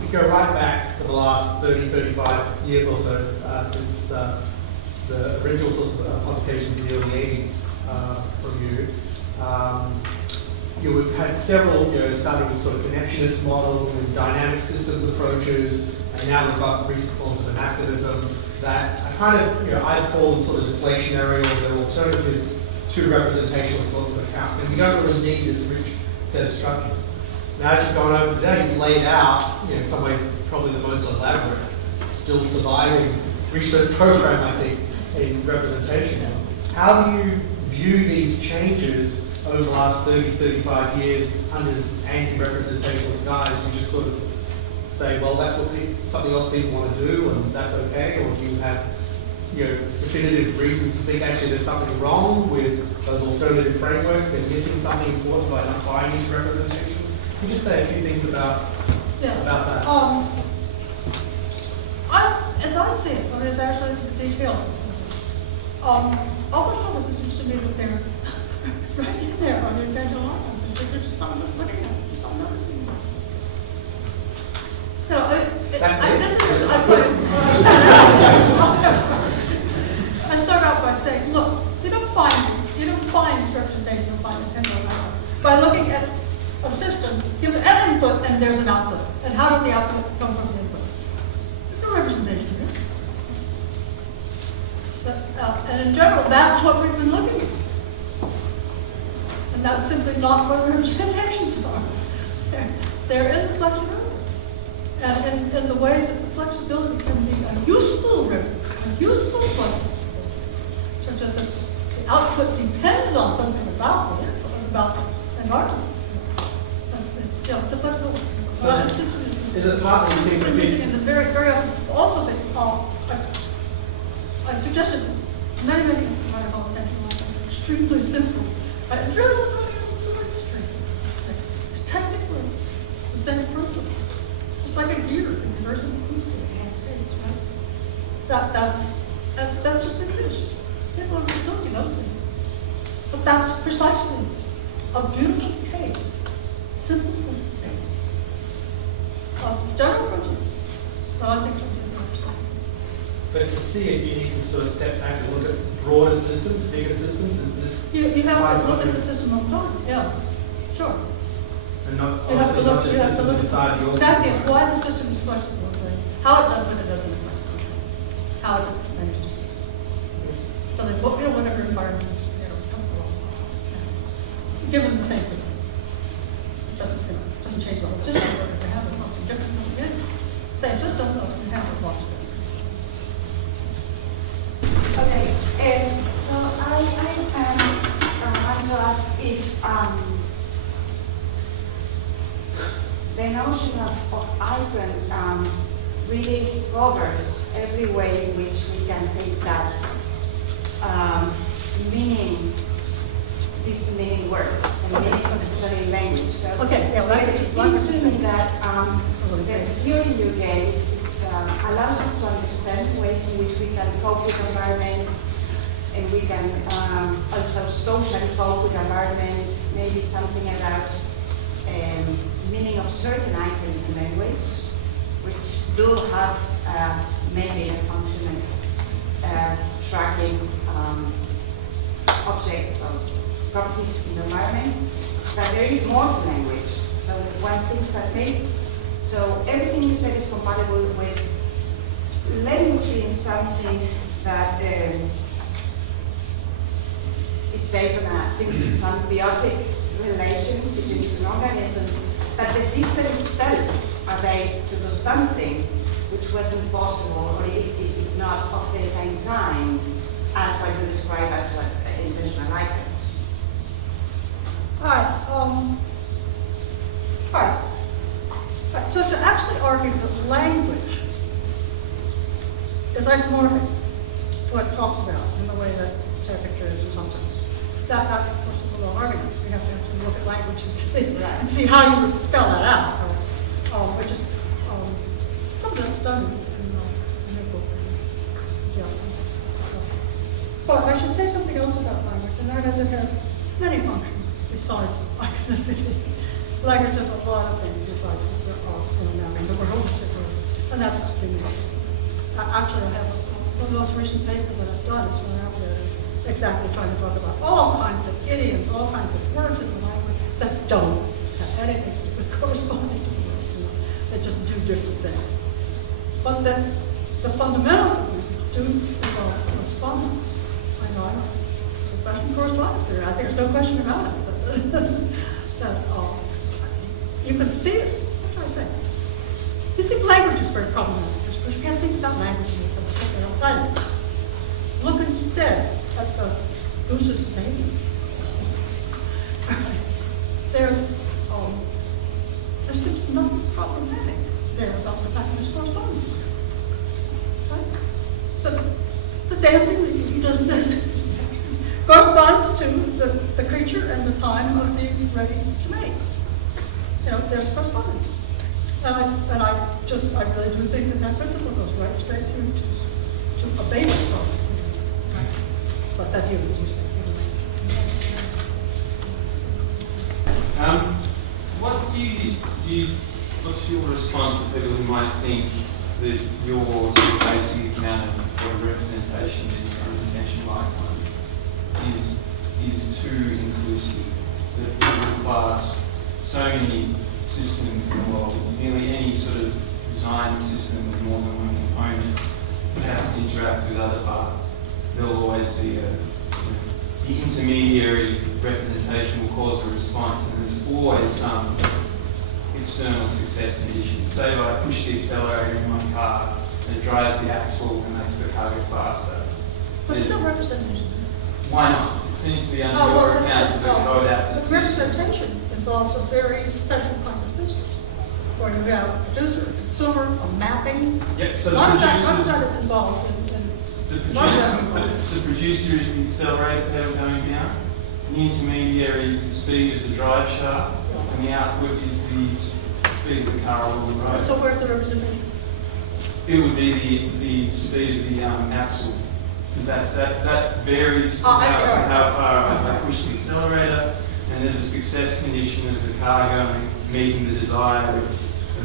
We go right back to the last 30, 35 years or so since the original sorts of publications in the early 80s from you. We've had several, starting with sort of connectionist models, with dynamic systems approaches, and now we've got recent forms of enactivism that I kind of, I'd call them sort of deflationary, or they're alternatives to representational sorts of accounts. And we don't really need this rich set of structures. Now, as you've gone over today, you've laid out, in some ways, probably the most elaborate, still surviving research program, I think, in representation. How do you view these changes over the last 30, 35 years under this anti-representationalist guise? Do you just sort of say, well, that's what something else people want to do, and that's okay? Or do you have definitive reasons to think actually there's something wrong with those alternative frameworks, they're missing something important by not buying into representation? Can you just say a few things about that? As I see it, when it's actually the details of something, almost it seems to me that they're right in there on the intentional icons, and they're just not looking at it, just not noticing it. I start out by saying, look, you don't find representation, you'll find intentional icons by looking at a system, give an input, and there's an output. And how did the output come from the input? There's no representation here. And in general, that's what we've been looking at. And that's simply not what representations are. They're in the flexibility. And in the way that the flexibility can be a useful flexibility, such that the output depends on something about the input, about an argument. It's a flexibility. Is it partly you think would be? Very, very often, also I suggested this. Many what I call intentional icons are extremely simple. It's really not towards history. It's technically the same principle. Just like a gear in reversing the piece right? That's just the case. People are assuming those things. But that's precisely a beautiful case. Simple case. General principle. But I think But to see it, you need to sort of step back and look at broader systems, bigger systems. Is this? You have to look at the system over time. Yeah, sure. and not, You have to obviously look, not you just have to systems look. inside the Exactly, organism. why the system is flexible, right? How it does what it does in the flexible. How it does manage to see. So they put, whatever environment, comes along. Give them the same results. It doesn't change the whole system, but if they have something different, same system, but we have lots of different. Okay, so I want to ask if the notion of icon really covers every way in which we can take that meaning words and meaning especially in language. So Okay, yeah, well, it seems to me that the theory you gave allows us to understand ways in which we can cope with environment, and we can also socially cope with environment, maybe something about meaning of certain items in language, which do have maybe a function of tracking objects or properties in the environment, but there is more to language. So one thinks that maybe, so everything you said is compatible with language being something that it's based on a symbiotic relation between two organisms, that the system itself obeys to do something which wasn't possible, or it is not of the same kind as what you describe as what intentional icons. Right. So to actually argue that language is isomorphic to what it talks about in the way that say pictures or something, that of course is a long argument. We have to actually look at language and see how you would spell that out, which is something that's done in the book. Yeah. But I should say something else about language, and that is it has many functions besides iconicity. Language does a lot of things besides memory, the world is and that's extremely important. Actually, I have the most recent paper that I've done is one out there is exactly trying to talk about all kinds of idioms, all kinds of words in the language that don't have anything to do with corresponding to the words. They just do different things. But then the fundamentals of language do involve correspondence. I know I'm a professional correspondence theory. I think there's no question about it. But you can see it. What do I say? You think language is very problematic because you can't think about language and something outside of it. Look instead at the goose's baby. There seems nothing problematic there about the fact that there's correspondence. Right? The dancing, if he does this, corresponds to the creature and the time of being ready to mate. There's correspondence. And I really do think that principle goes right straight through to a basic problem. Right? But that you say. What's your response to people who might think that your sort of basic amount of representation is unconventional icon is too inclusive? That people class so many systems involved, nearly any sort of design system with more than one component has to interact with other parts. There'll always be the intermediary representation will cause a response, and there's always some external success condition. Say if I push the accelerator in my car and it drives the axle and makes the car go faster. But there's no representation. Why not? It seems to be under your account of the co-adapted system. Representation involves a very special kind of system, where you have a producer, a consumer, a mapping. Yep, so None of that is involved in the producer is the accelerator pedal going down, the intermediary is the speed of the drive shaft, and the output is the speed of the car along the road. So where's the representation? It would be the speed of the axle, because that varies from how far I push the accelerator, and there's a success condition of the car meeting the desire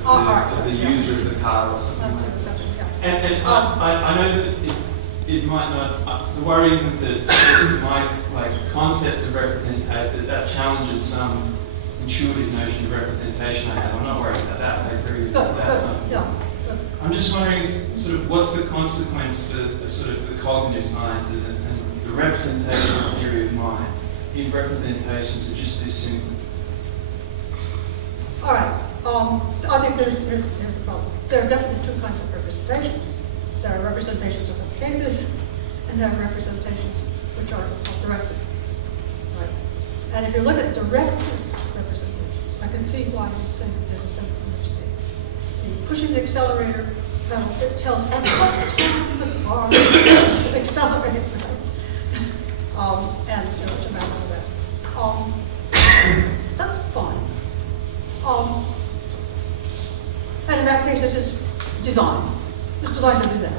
of the user of the car or something like that. And I know that it might not, the worry isn't that my concept of representation, that challenges some intuitive notion of representation I have. I'm not worried about that. I agree with that. Yeah. I'm just wondering, sort of, what's the consequence for the sort of the cognitive sciences and the representational theory of mind if representations are just this simple? All right. I think here's the problem. There are definitely two kinds of representations. There are representations of the cases, and there are representations which are directed. Right? And if you look at directed representations, I can see why you say that there's a sense in which the pushing the accelerator pedal, it tells at what time the car is accelerating. And you know, to map all that. That's fine. And in that case, it is designed. It's designed to do that.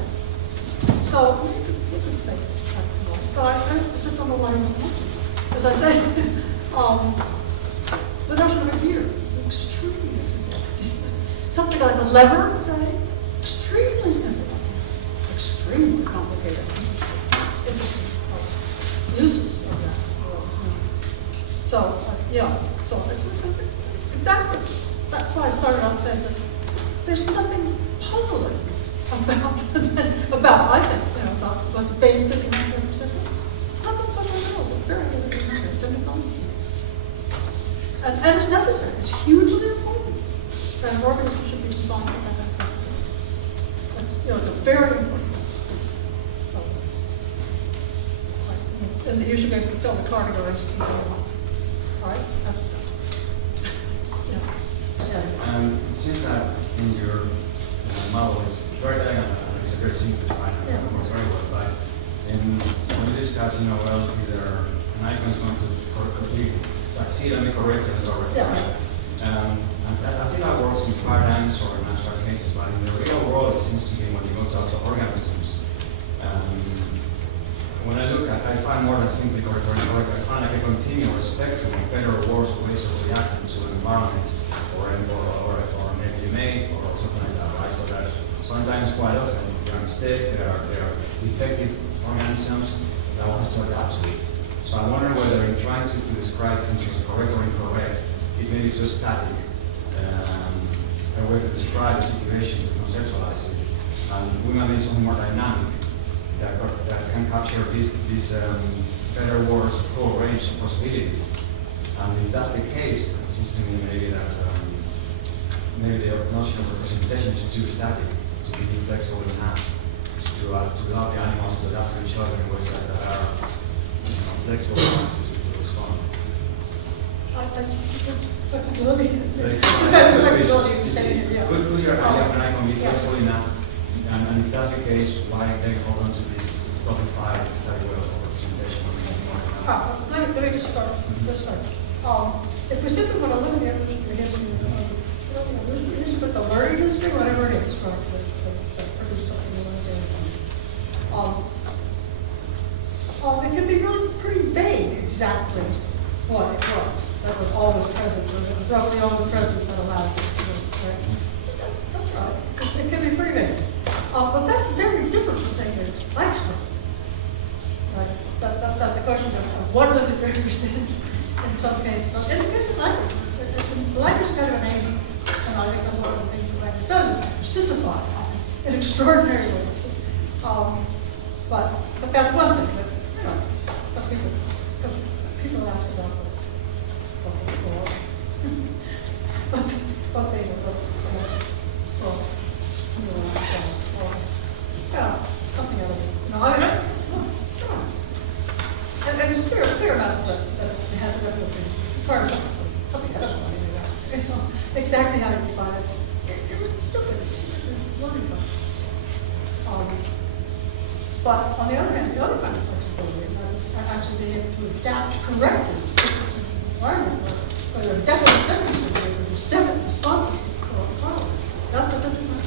So you could say that's wrong. But I just don't know why you're not. As I said, the notion of a gear, extremely simple. Something like a lever, say, extremely simple. Extremely complicated. Interesting uses of that. So, yeah. So it's exactly. That's why I started out saying that there's nothing puzzling about I think, you know, about what's the base of the representation. Nothing puzzling at all. It's very easy to remember. It's an assumption. And it's necessary. It's hugely important. And an organism should be designed with that. That's, you know, it's a very important thing. So, right. And you should be able to tell the car to go and speed along. All right? That's, it seems that in your model is very diagonal, it's very simplified, it works very well, but when we discuss, you know, well, either an icon is going to completely succeed and be corrected or right? And I think that works in paradigms or in abstract cases, but in the real world, it seems to be when you go to organisms. When I look at, I find more than simply correct or incorrect, I find like a continuous spectrum of better or worse ways of reacting to an environment or maybe a mate or something like that, right? So that sometimes, quite often, there are mistakes, there are defective organisms that wants to adapt to it. So I wonder whether in trying to describe things as correct or incorrect, it may be just static, a way to describe the situation, to conceptualize it. And we might need something more dynamic that can capture this better, worse, full range of possibilities. And if that's the case, it seems to me maybe that maybe the notion of representation is too static to be flexible enough to allow the animals to adapt to each other in ways that are flexible enough to respond. Flexibility. Flexibility. Could your idea of an icon be flexible enough? And if that's the case, why then hold on to this stultified study of representation? Let me just start this way. If we simply want to look at the evolutionary history, with the learning history, whatever it is, right, that produced something you want to say. It can be really pretty vague exactly what it was that was always present, or that was roughly always present that allowed it to work, right? That's right. It can be pretty vague. But that's very different from saying it's lifestyle. Right? That's the question of what does it represent in some cases. In the case of language, language is kind of amazing, and I think a lot of the things that language does is precify in extraordinary ways. But that's one thing. But you know, some people ask about what they yeah, something out of it. No, I mean, sure. And it's clear enough that it has a replication. It's part of something else. I mean, exactly how to define it. It's stupid. It's learning about. But on the other hand, the other kind of flexibility is actually being able to adapt correctly to the environment, where there are definite differences, there's definite responses to the problem. That's a different kind.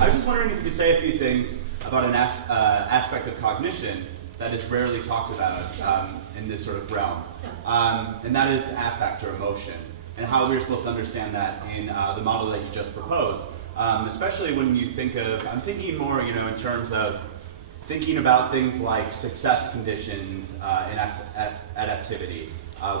I was just wondering if you could say a few things about an aspect of cognition that is rarely talked about in this sort of realm, and that is affect or emotion, and how we're supposed to understand that in the model that you just proposed. Especially when you think of, I'm thinking more, in terms of thinking about things like success conditions at activity,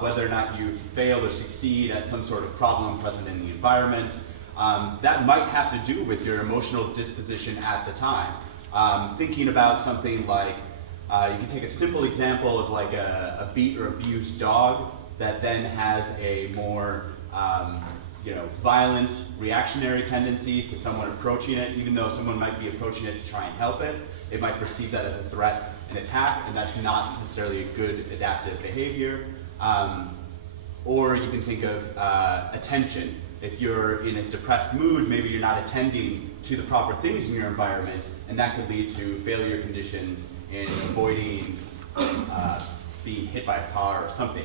whether or not you fail or succeed at some sort of problem present in the environment. That might have to do with your emotional disposition at the time. Thinking about something like, you can take a simple example of like a beat or abused dog that then has a more violent reactionary tendencies to someone approaching it, even though someone might be approaching it to try and help it. It might perceive that as a threat and attack, and that's not necessarily a good adaptive behavior. Or you can think of attention. If you're in a depressed mood, maybe you're not attending to the proper things in your environment, and that could lead to failure conditions in avoiding being hit by a car or something.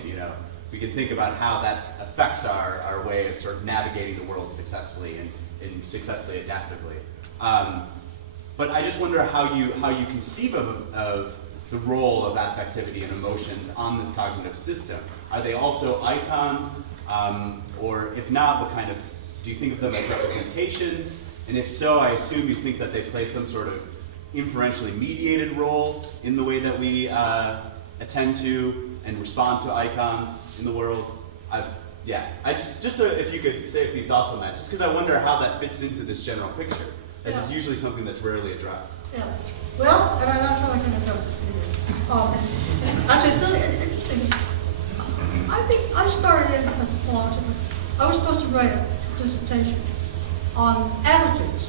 We can think about how that affects our way of sort of navigating the world successfully and successfully adaptively. But I just wonder how you conceive of the role of affectivity and emotions on this cognitive system. Are they also icons? Or if not, what kind of, do you think of them as representations? And if so, I assume you think that they play some sort of inferentially mediated role in the way that we attend to and respond to icons in the world. If you could say a few thoughts on that, just because I wonder how that fits into this general picture. This is usually something that's rarely addressed. Yeah. Well, and I'm not sure I can address it either. Actually, it's really interesting. I think I started in as a philosopher. I was supposed to write a dissertation on attitudes.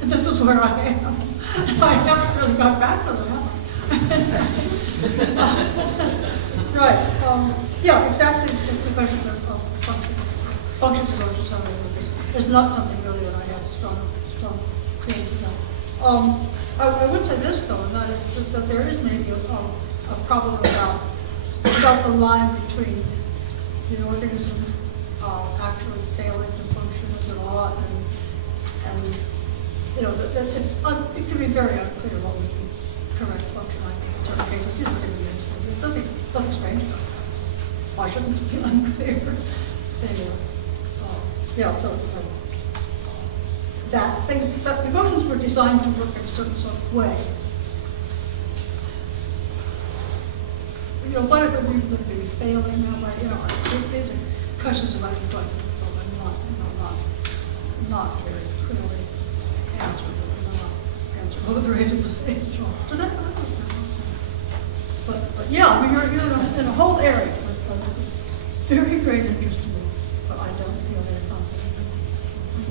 And this is where I am. I haven't really got back to them. Right. Yeah, exactly. The question of functions of our society is not something really that I have strong feelings about. I would say this though, and that is that there is maybe a problem about the line between the organism actually failing to function as it ought, and it can be very unclear what would be correct function. I think in certain cases, it's something strange about it. Why shouldn't it be unclear? That emotions were designed to work in a certain sort of way. What if we would be failing? These are questions of life not very clearly answerable. Answerable with the reason it's wrong. Does that make sense? But yeah, I mean, you're in a whole area. But this is very great interest to me, but I don't feel very confident.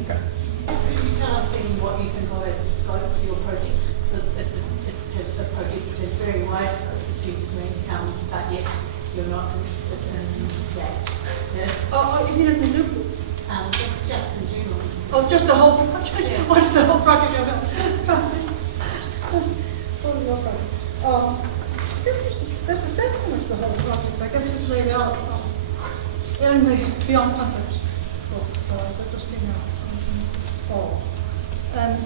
Okay. Could you tell us in what you think of as the scope of your project? Because it's a project which is very wide scope, it seems to me, but yet you're not interested in that. Oh, you mean in the new? Just in general. Oh, just the whole project? Yeah. What is the whole project about? What is the whole project? There's a sense in which the whole project, I guess, is laid out in the Beyond Concepts book that just came out in fall. And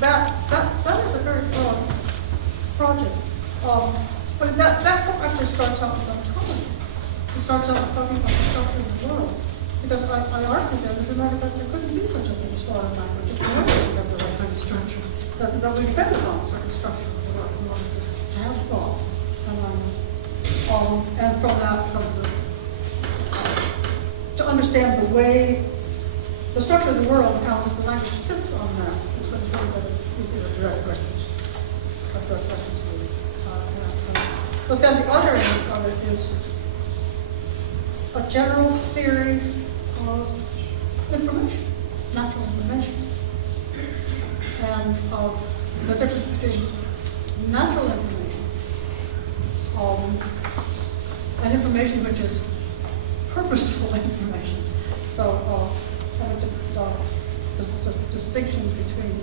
that is a very broad project. But that book actually starts out with ontology. It starts out talking about the structure of the world. Because I argue that, as a matter of fact, there couldn't be such a thing as thought and language if we had the right kind of structure. That we depend upon a certain structure of the world in order to have thought and language. And from that comes to understand the way, the structure of the world and how does the language fits on that is what would be the direct questions. Really. But then the other end of it is a general theory of information, natural information, and of the difference between natural information and information which is purposeful information. So, the distinction between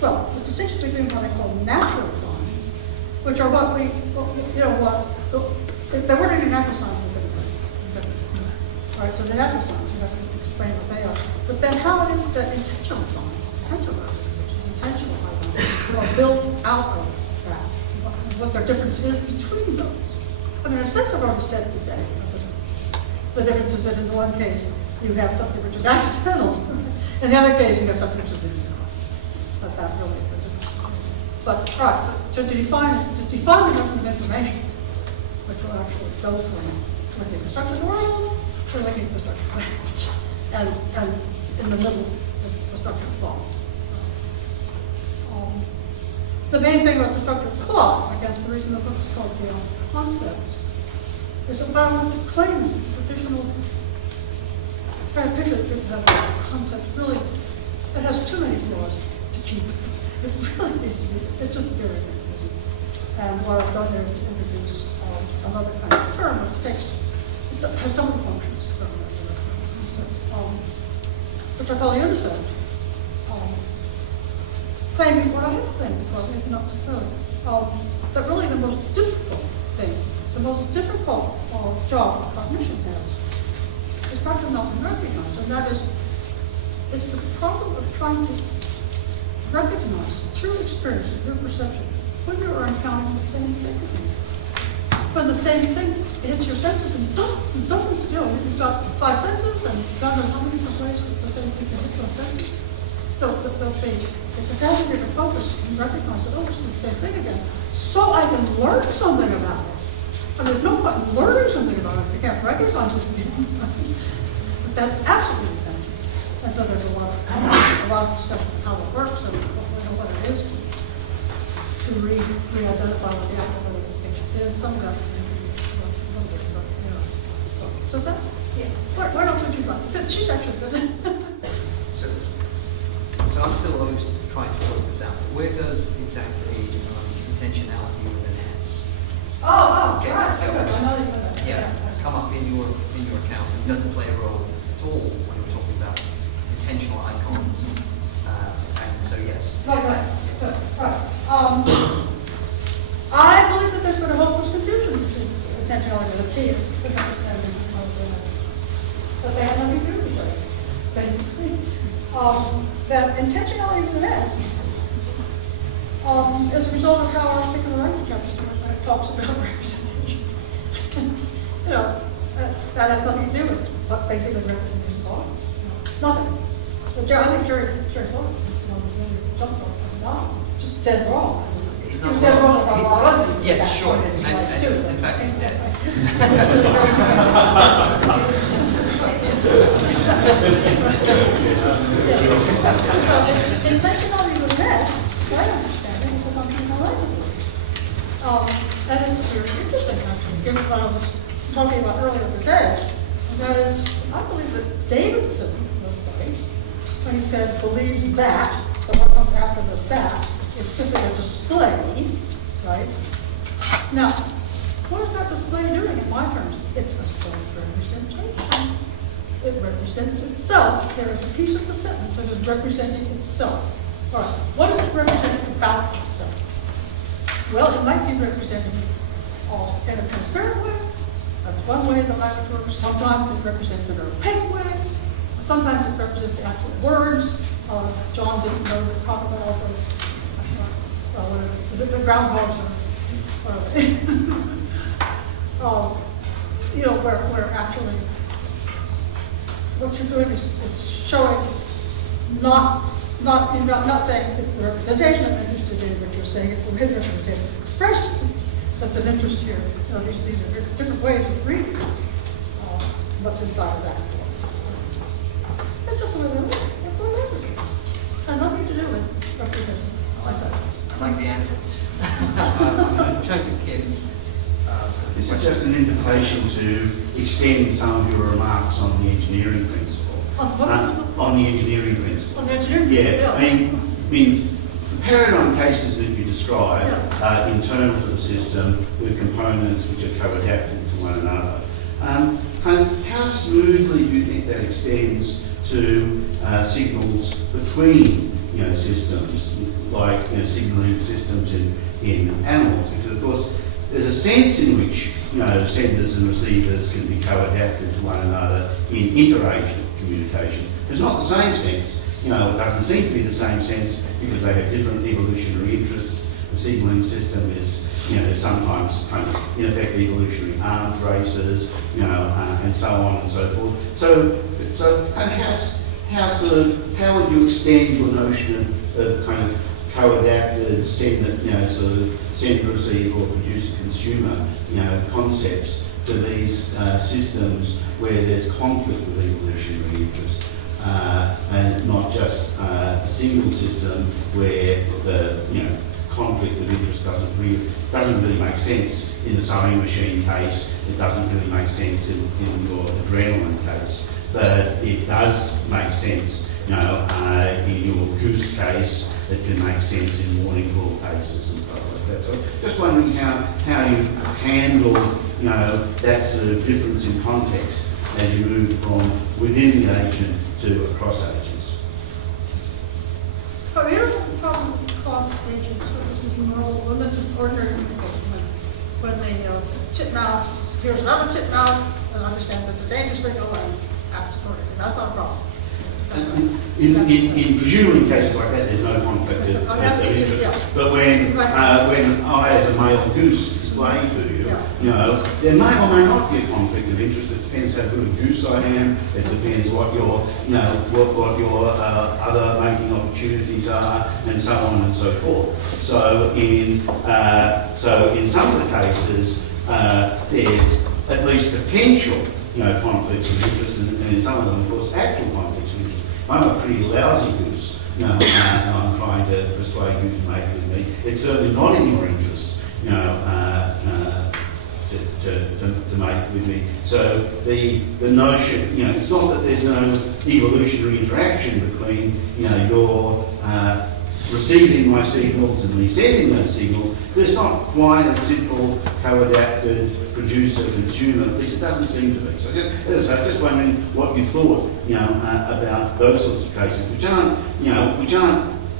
the distinction between what I call natural science, which are what if there weren't any natural science, we couldn't. All right, so the natural science, you have to explain what they are. But then how it is that intentional science, which is intentional, are built out of that, what their difference is between those. I mean, in a sense, I've already said today, the difference is that in one case, you have something which is accidental, In the other case, you have something to do with stuff. But that really is the difference. But, all right, to define the measurement of information, which will actually go from looking at the structure of the world to looking at the structure of language. And in the middle is the structure of thought. The main thing about the structure of thought, I guess the reason the book is called Beyond Concepts, is that I want to claim traditional kind of picture that concept really, it has too many flaws to keep it. It really needs to be, it's just very confusing. And what I've done here is to introduce another kind of term that has some of the functions from the concept, which I call the intercept. Claiming what I have claimed, because it's not so clear. But really the most difficult thing, the most difficult job cognition has, is probably not been recognized, and that is, it's the problem of trying to recognize through experience, through perception, when you are encountering the same thing again. When the same thing hits your senses and dozens and dozens, you've got 5 senses, and God knows how many different ways that the same thing can hit those senses. It's a capacity to focus and recognize that, oh, this is the same thing again. So I can learn something about it. And there's no point in learning something about it if you can't recognize it again. But that's absolutely essential. And so there's a lot of discussion on how it works and what it is to re-identify what the actual is. Some of that is a little bit, but. So is that? Yeah. Where else would you like? She's actually good. So I'm still always trying to work this out. Where does exactly intentionality with an S? Oh, Okay, right. okay. I know you know that. Yeah, come up in your account. It doesn't play a role at all when we're talking about intentional icons. And so yes. Right. I believe that there's been a hopeless confusion between intentionality with a T and but they have nothing to do with each other, basically. That intentionality with an S is a result of how I speak in the language understood when it talks about representations. That has nothing to do with what basically representations are. Nothing. I think Jerry thought just dead wrong. He's not dead wrong. wrong about a lot of other things. Yes, sure. And in fact, he's dead. So intentionality with an S, my understanding, is a function of language. And it's very interesting, actually, given what I was talking about earlier today. And that is, I believe that Davidson was right when he said, believes that, so what comes after the that is simply a display, right? Now, what is that display doing in my terms? It's a self-representation. It represents itself. There is a piece of the sentence that is representing itself. All right, what is it representing about itself? Well, it might be representing all in a transparent way. That's one way the language works. Sometimes it represents in an opaque way. Sometimes it represents the actual words. John didn't know to talk about also the groundhogs or where actually what you're doing is showing not saying it's the representation I'm interested in, but you're saying it's the way the representation is expressed. That's an interest here. These are different ways of reading what's inside of that. That's just the way they look. That's the way they look. And nothing to do with representation. I like the answer. In terms of Kim's This is just an invitation to extend some of your remarks on the engineering principle. On the engineering principle. On the engineering Yeah, I mean, the paradigm cases that you describe are internal to the system with components which are co-adapted to one another. Kind of how smoothly do you think that extends to signals between systems, like signaling systems in animals? Because of course, there's a sense in which senders and receivers can be co-adapted to one another in interagent communication. It's not the same sense. It doesn't seem to be the same sense because they have different evolutionary interests. The signaling system is, sometimes kind of in effect evolutionary arms races, and so on and so forth. So kind of how would you extend your notion of kind of co-adapted, sort of send, receive, or produce consumer, concepts to these systems where there's conflict with evolutionary interest, and not just a single system where the conflict of interest doesn't really make sense in the sewing machine case. It doesn't really make sense in your adrenaline case, but it does make sense, in your goose case. It can make sense in warning call cases and stuff like that. So just wondering how you handle, that sort of difference in context as you move from within the agent to across agents. But we don't have a problem with cross agents, this is normal, well, this is ordinary people. When they, titmouse, here's another titmouse, and understands it's a danger signal and acts accordingly. That's not a problem. In presumably cases like that, there's no conflict of interest. Yeah. But when I, as a male goose, display to you, there may or may not be a conflict of interest. It depends how good a goose I am. It depends what your, what your other mating opportunities are, and so on and so forth. So in some of the cases, there's at least potential, conflicts of interest, and in some of them, of course, actual conflicts of interest. I'm a pretty lousy goose, and I'm trying to persuade you to mate with me. It's certainly not in your interest, to mate with me. So the notion, it's not that there's no evolutionary interaction between, your receiving my signals and me sending those signals. There's not quite a simple co-adapted producer-consumer. At least it doesn't seem to be. So I was just wondering what you thought, about those sorts of cases, which aren't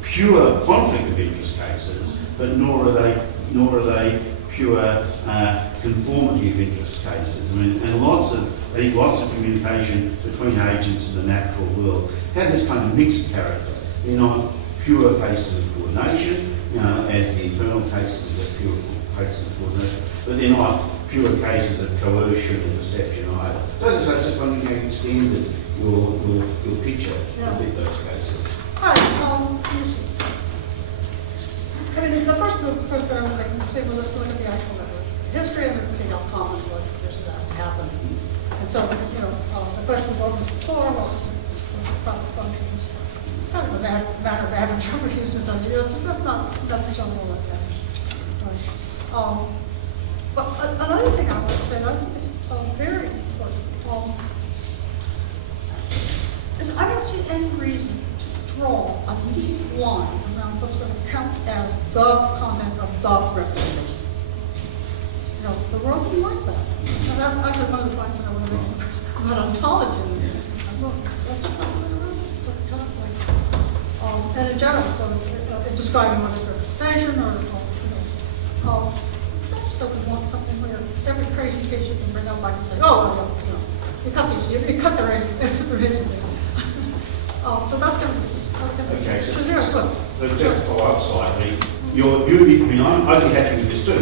pure conflict of interest cases, but nor are they pure conformity of interest cases. I mean, and lots of communication between agents in the natural world have this kind of mixed character. They're not pure cases of coordination, as the internal cases are pure cases of coordination, but they're not pure cases of coercion and deception either. So as I was just wondering how you extended your picture with those cases. Hi, I mean, the first that I would like to say, well, let's look at the actual history and let's see how common was for this or that to happen. And so, the question of what was before, what was its proper functions, kind of a matter of average overuses on deals. That's not necessarily all that fast. But another thing I want to say, and I think is very important, is I don't see any reason to draw a neat line around what's going to count as the content of the representation. The world didn't like that. And that's actually one of the points that I want to make about ontology. That's just not going around. Just kind of like, and in general, so in describing what is representation, or so we want something where every crazy case you can bring up, I can say, you cut the race, so that's going to be, Okay, so very good. But just to follow up slightly, I'd be happy with this too.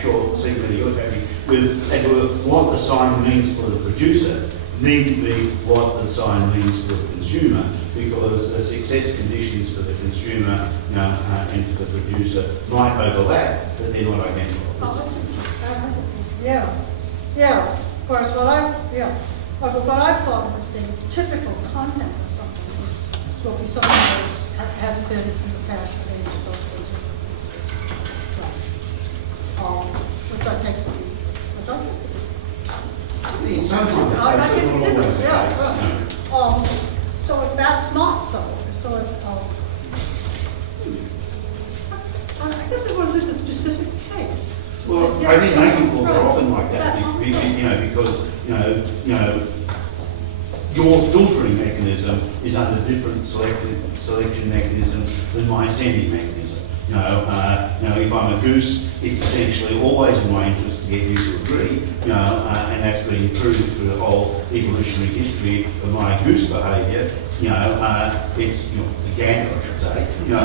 Sure, see whether you're happy with, as well, what the sign means for the producer needn't be what the sign means for the consumer, because the success conditions for the consumer and for the producer might overlap, but they're not identical. Of course, what I've thought as being typical content of something is what we sometimes has been in the past for age of those which I take to be, Sometimes so if that's not so if, I guess it was in a specific case. Well, I think making calls are often like that, because your filtering mechanism is under different selection mechanism than my sending mechanism. If I'm a goose, it's essentially always in my interest to get you to agree, and that's been proved through the whole evolutionary history of my goose behaviour. It's the gander, I should say. You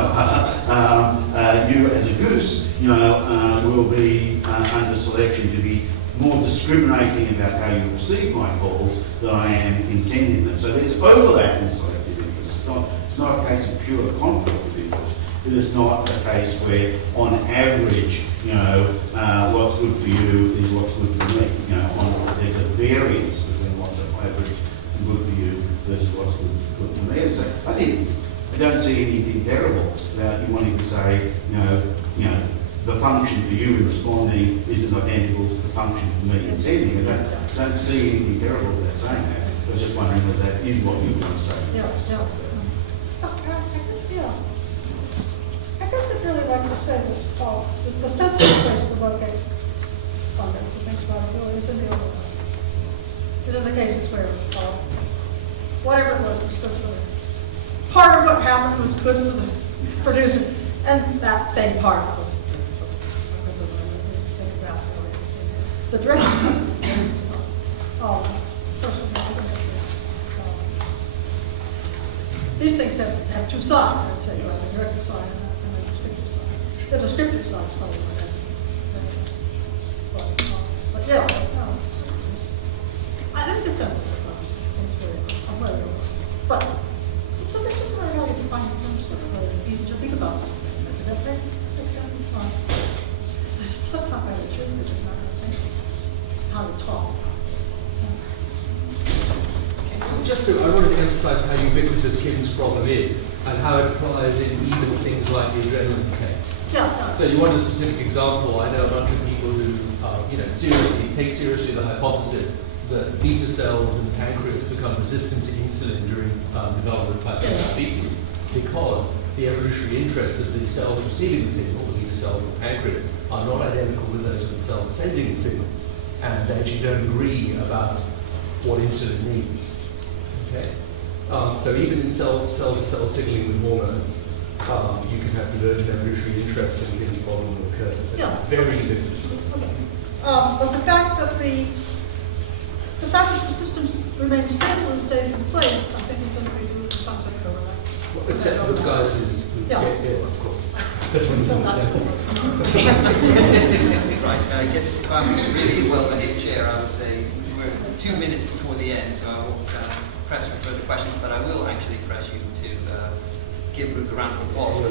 as a goose, will be under selection to be more discriminating about how you receive my calls than I am in sending them. So there's overlap in selection. It's not a case of pure conflict of interest. It is not a case where, on average, what's good for you is what's good for me. There's a variance between what's average and good for you versus what's good for me. And so I don't see anything terrible about you wanting to say, the function for you in responding isn't identical to the function for me in sending. I don't see anything terrible about saying that. I was just wondering whether that is what you want to say. Yeah. I guess I'd really like to say that the sensible place to locate funding, to think about it, really is in the overlap. Is in the cases where whatever it was good for the part of what happened was good for the producer, and that same part was think about the direction. These things have two sides, I'd say, right? The directive side and the descriptive side. The descriptive side is probably but yeah, I don't think it's very, I'm very good. But it's a just a way to define terms so it's easy to think about. Does that make sense? It's fine. That's not very true, which is not how to talk. I wanted to emphasize how ubiquitous Kim's problem is and how it applies in even things like the adrenaline case. Yeah. So you want a specific example? I know a bunch of people who, take seriously the hypothesis that beta cells in the pancreas become resistant to insulin during development of type 2 diabetes because the evolutionary interests of the cells receiving the signal, the beta cells in the pancreas, are not identical with those of the cells sending the signal, and they actually don't agree about what insulin needs. Okay? So even in cell-to-cell signaling with hormones, you can have divergent evolutionary interests and things problem will occur. So very ubiquitous. Okay. But the fact that the systems remain stable and stays in place, I think is going to be due to something over that. Well, except for the guys who of course. Right, I guess if I was really a well-behaved chair, I would say we're 2 minutes before the end, so I won't press for further questions, but I will actually press you to give Ruth a round of applause.